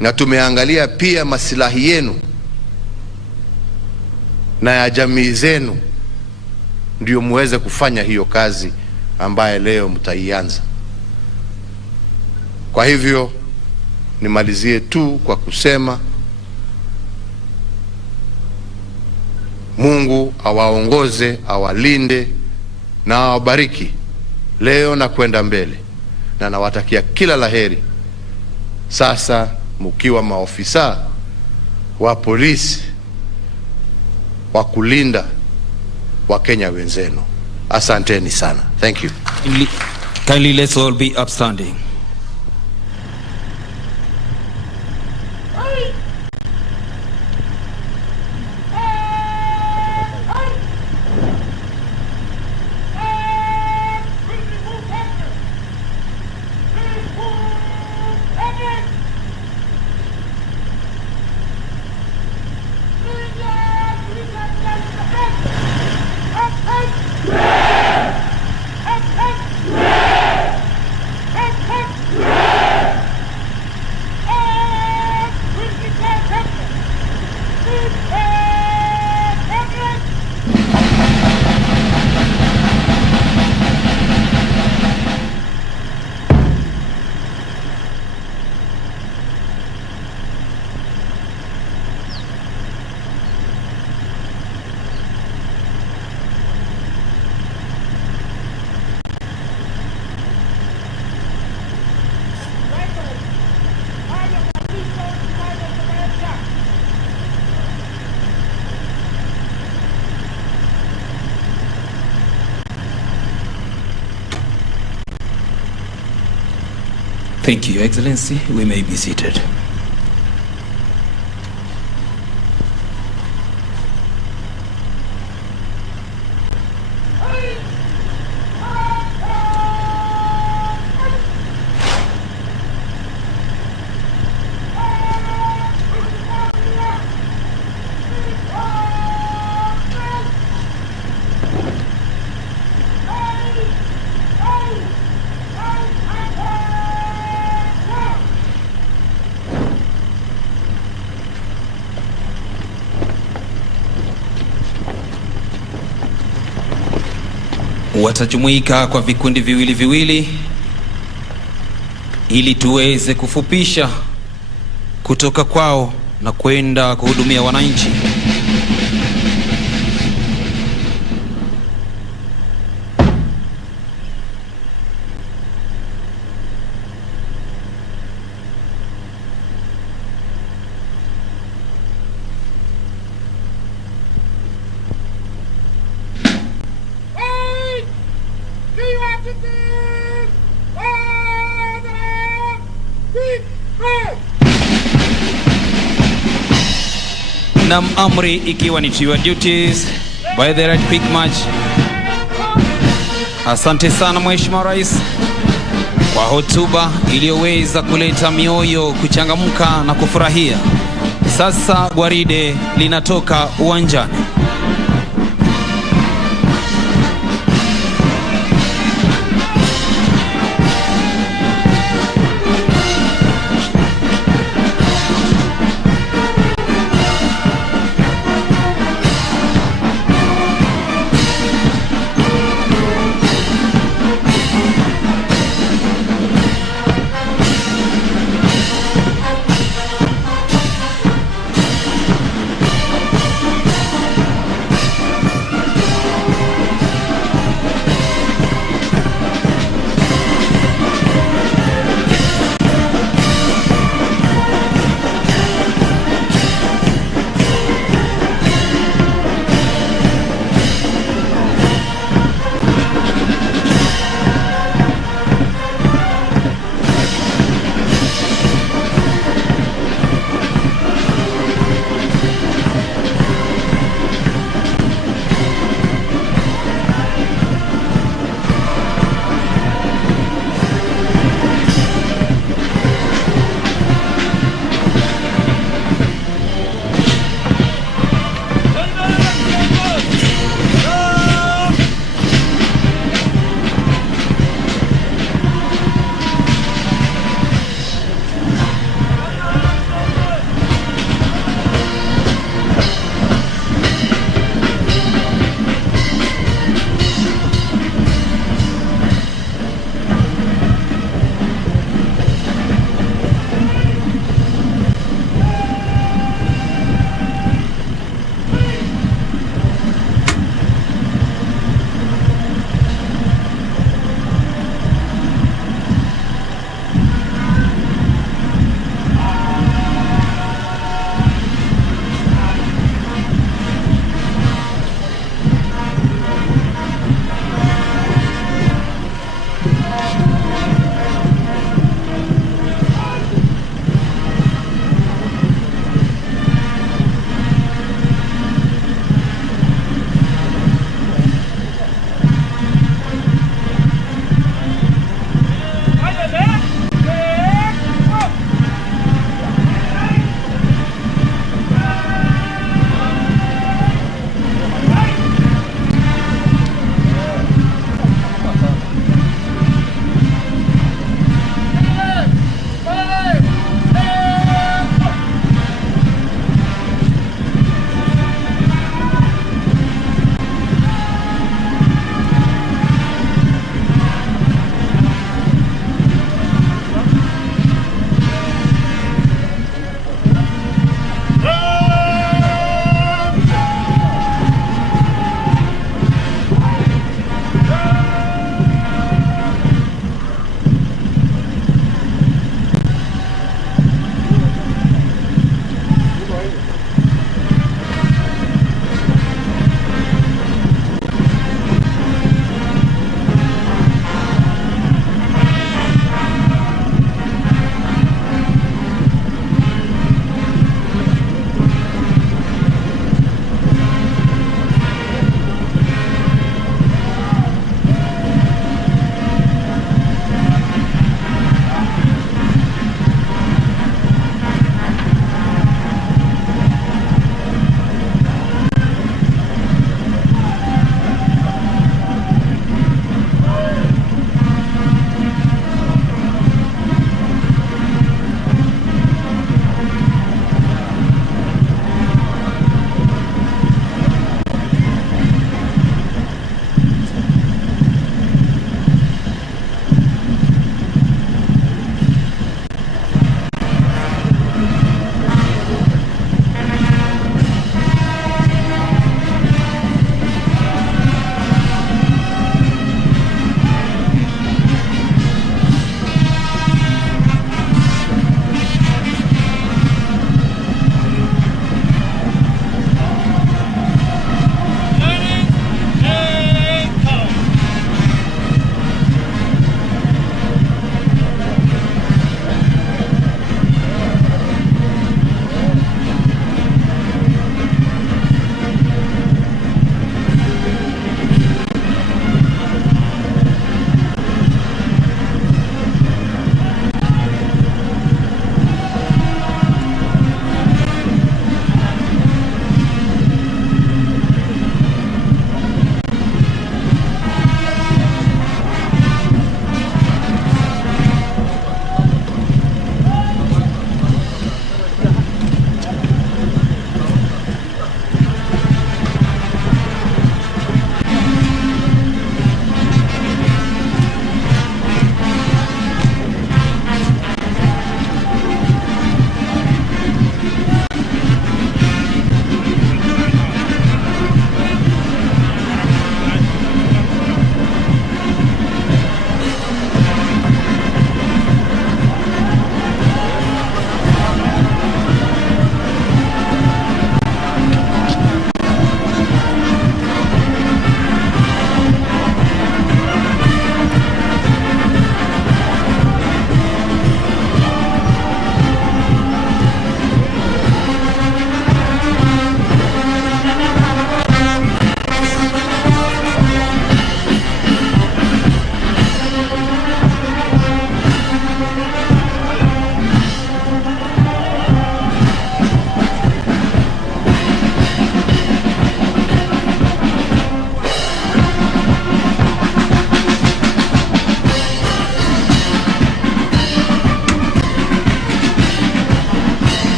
na tumeangalia pia maslahi yenu na ya jamii zenu, ndio muweze kufanya hiyo kazi ambaye leo mtaianza. Kwa hivyo nimalizie tu kwa kusema Mungu awaongoze, awalinde na awabariki leo na kwenda mbele, na nawatakia kila laheri. Sasa mkiwa maofisa wa polisi wa kulinda Wakenya wenzenu, asanteni sana. Thank you. Kindly let's all be upstanding. Thank you, Your Excellency. We may be seated. Watajumuika kwa vikundi viwili viwili ili tuweze kufupisha kutoka kwao na kwenda kuhudumia wananchi. Na amri ikiwa ni to your duties by the right quick march. Asante sana Mheshimiwa Rais kwa hotuba iliyoweza kuleta mioyo kuchangamka na kufurahia. Sasa gwaride linatoka uwanjani.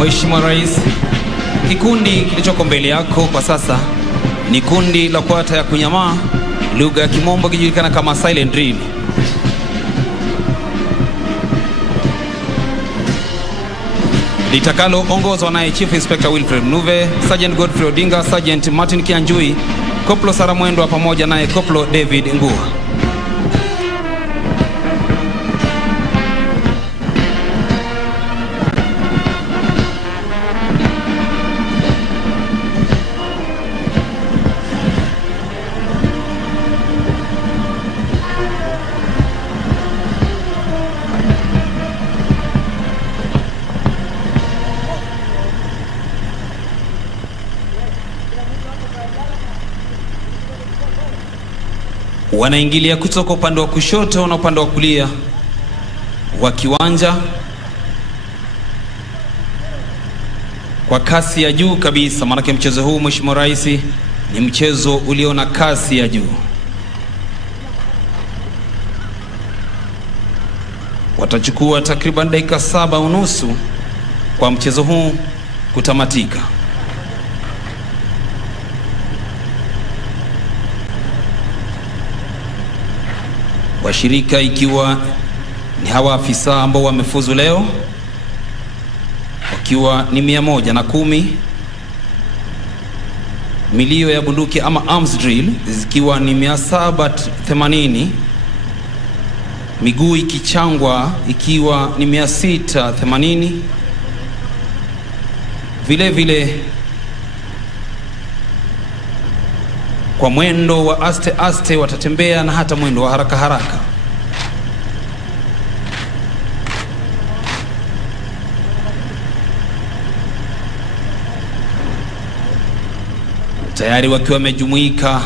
Mheshimiwa Rais, kikundi kilichoko mbele yako kwa sasa ni kundi la kwata ya kunyamaa, lugha ya Kimombo kijulikana kama silent drill. Litakalo ongozwa naye Chief Inspector Wilfred Mnuve, Sergeant Godfrey Odinga, Sergeant Martin Kianjui, Koplo Sara Mwendwa pamoja naye Koplo David Ngua. Wanaingilia kutoka upande wa kushoto na upande wa kulia wa kiwanja kwa kasi ya juu kabisa, maana mchezo huu Mheshimiwa Rais ni mchezo ulio na kasi ya juu. Watachukua takriban dakika 7:30 kwa mchezo huu kutamatika. Washirika ikiwa ni hawa afisa ambao wamefuzu leo wakiwa ni 110, milio ya bunduki ama arms drill zikiwa ni 780, miguu ikichangwa ikiwa ni 680, vile vile kwa mwendo wa aste aste watatembea na hata mwendo wa haraka haraka. Tayari wakiwa wamejumuika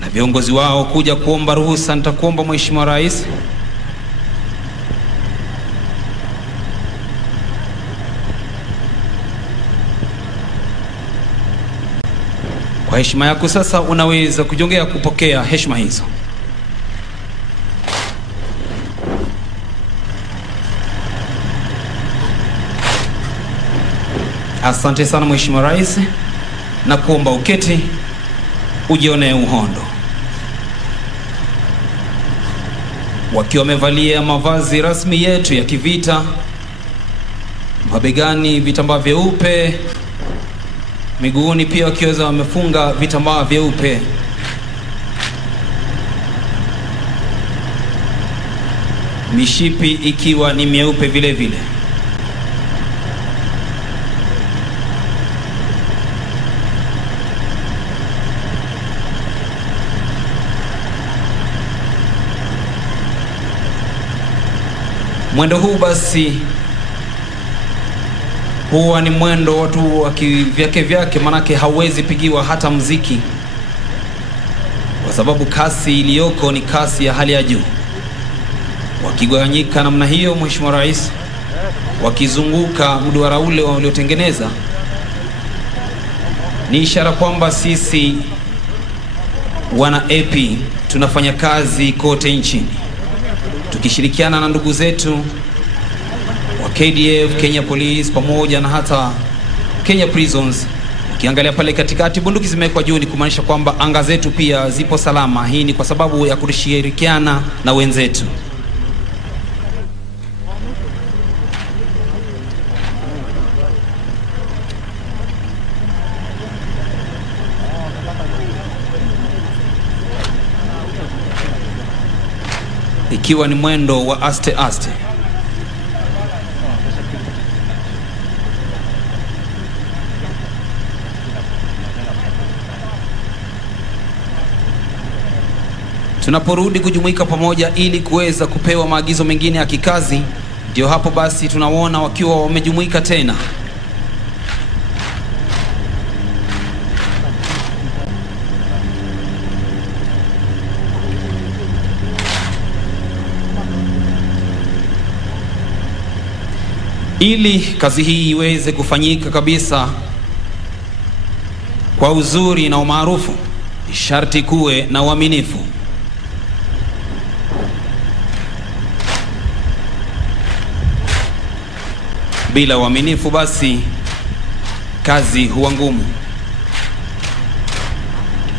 na viongozi wao kuja kuomba ruhusa, nitakuomba Mheshimiwa Rais kwa heshima yako sasa unaweza kujongea kupokea heshima hizo. Asante sana Mheshimiwa Rais, na kuomba uketi ujione uhondo. Wakiwa wamevalia mavazi rasmi yetu ya kivita, mabegani vitambaa vyeupe, miguuni pia wakiweza wamefunga vitambaa vyeupe. Mishipi ikiwa ni myeupe vile vile. Mwendo huu basi huwa ni mwendo watu wa vyake, manake hauwezi pigiwa hata mziki, kwa sababu kasi iliyoko ni kasi ya hali ya juu. Wakigawanyika namna hiyo, Mheshimiwa Rais, wakizunguka mduara ule waliotengeneza, ni ishara kwamba sisi wana AP tunafanya kazi kote nchini, tukishirikiana na ndugu zetu wa KDF, Kenya Police pamoja na hata Kenya Prisons. Ukiangalia pale katikati bunduki zimewekwa juu, ni kumaanisha kwamba anga zetu pia zipo salama. Hii ni kwa sababu ya kushirikiana na wenzetu. Ikiwa ni mwendo wa aste aste. Tunaporudi kujumuika pamoja ili kuweza kupewa maagizo mengine ya kikazi, ndio hapo basi tunaona wakiwa wamejumuika tena. Ili kazi hii iweze kufanyika kabisa kwa uzuri na umaarufu, sharti kuwe na uaminifu. Bila uaminifu basi kazi huwa ngumu.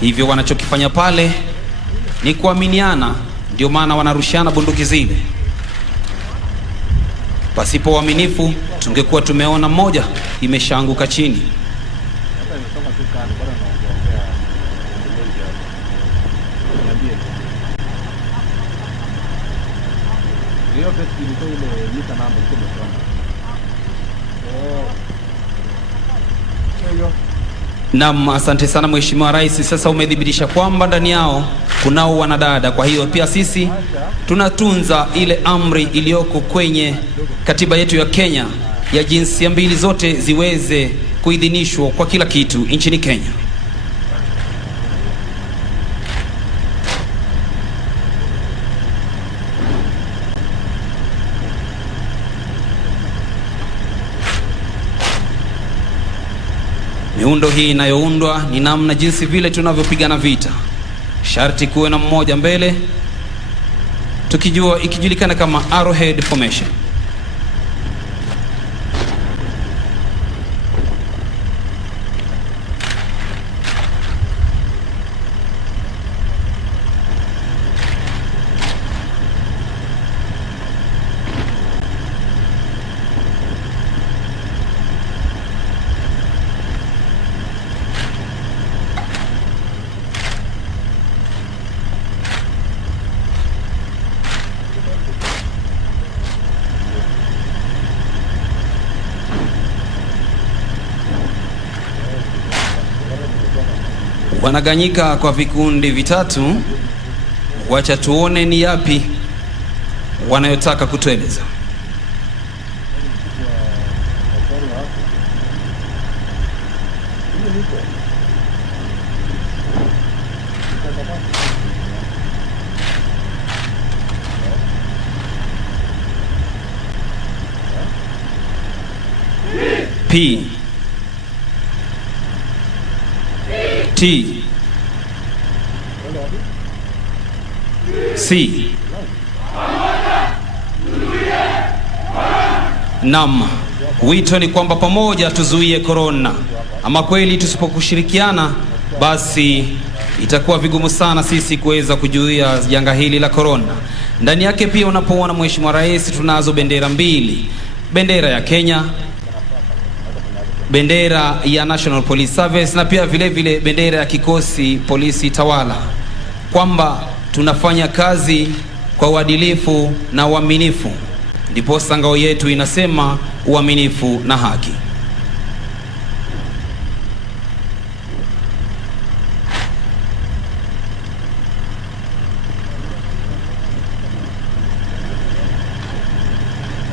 Hivyo wanachokifanya pale ni kuaminiana, ndio maana wanarushiana bunduki zile. Pasipo uaminifu tungekuwa tumeona mmoja imeshaanguka chini. Naam, asante sana Mheshimiwa Rais. Sasa umedhibitisha kwamba ndani yao kunao wanadada, kwa hiyo pia sisi tunatunza ile amri iliyoko kwenye katiba yetu ya Kenya ya jinsia mbili zote ziweze kuidhinishwa kwa kila kitu nchini Kenya. Miundo hii inayoundwa ni namna jinsi vile tunavyopigana vita. Sharti kuwe na mmoja mbele, ikijulikana kama arrowhead formation. Wanaganyika kwa vikundi vitatu. Wacha tuone ni yapi wanayotaka kutueleza. P T C. Naam, wito ni kwamba pamoja tuzuie corona. Ama kweli tusipokushirikiana basi itakuwa vigumu sana sisi kuweza kuzuia janga hili la corona. Ndani yake pia unapoona Mheshimiwa Rais, tunazo bendera mbili. Bendera ya Kenya, bendera ya National Police Service, na pia vile vile bendera ya kikosi polisi tawala, kwamba tunafanya kazi kwa uadilifu na uaminifu. Ndipo ngao yetu inasema uaminifu na haki.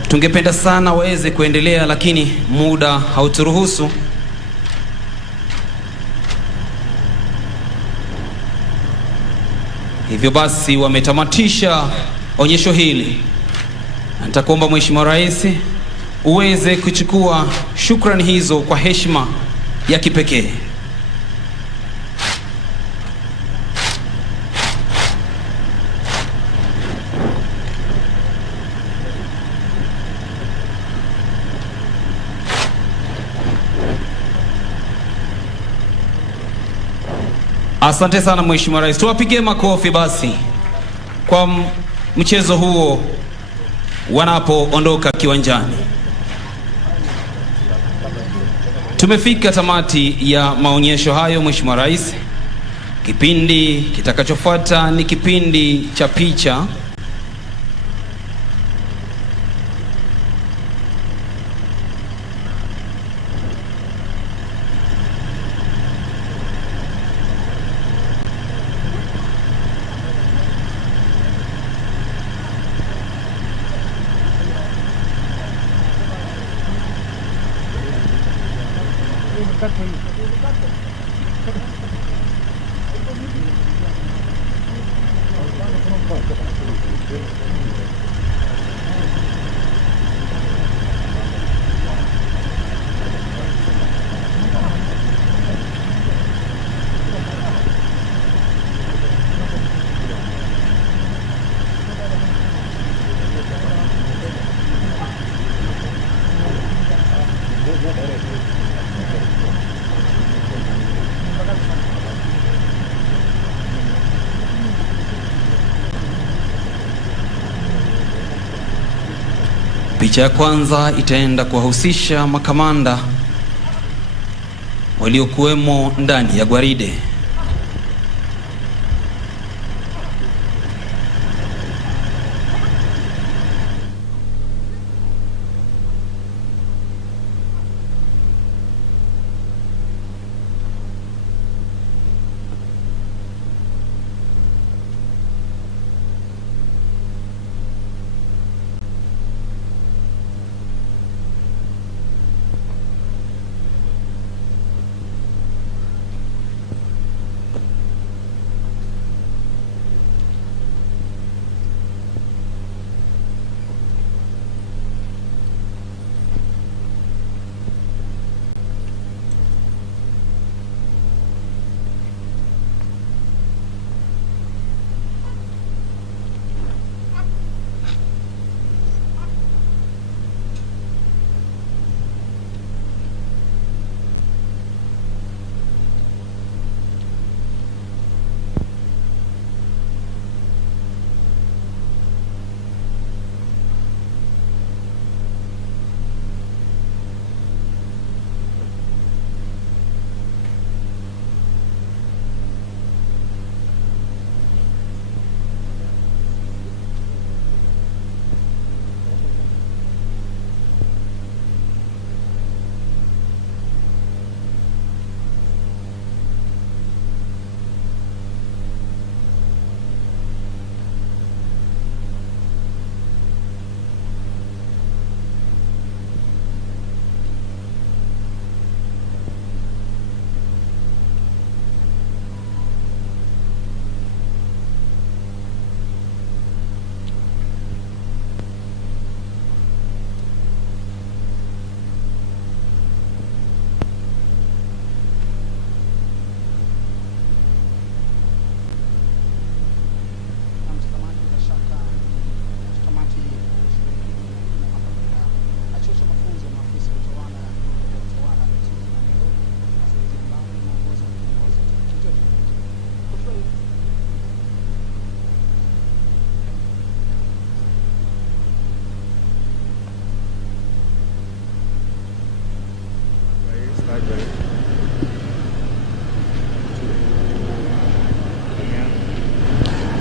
Tungependa sana waweze kuendelea, lakini muda hauturuhusu. Hivyo basi wametamatisha onyesho hili. Nitakuomba Mheshimiwa Rais uweze kuchukua shukrani hizo kwa heshima ya kipekee. Asante sana Mheshimiwa Rais. Tuwapigie makofi basi kwa mchezo huo wanapoondoka kiwanjani. Tumefika tamati ya maonyesho hayo Mheshimiwa Rais. Kipindi kitakachofuata ni kipindi cha picha. Picha ya kwanza itaenda kuwahusisha makamanda waliokuwemo ndani ya gwaride.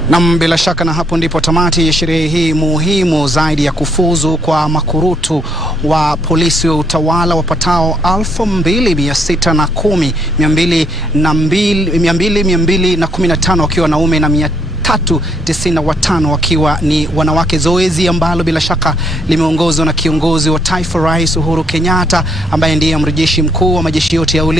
Na bila shaka na hapo ndipo tamati ya sherehe hii muhimu zaidi ya kufuzu kwa makurutu wa polisi wa utawala wapatao 2610, 215 wakiwa wanaume na 395 wakiwa ni wanawake. Zoezi ambalo bila shaka limeongozwa na kiongozi wa taifa Rais Uhuru Kenyatta, ambaye ndiye amrejeshi mkuu wa majeshi yote ya ulinzi.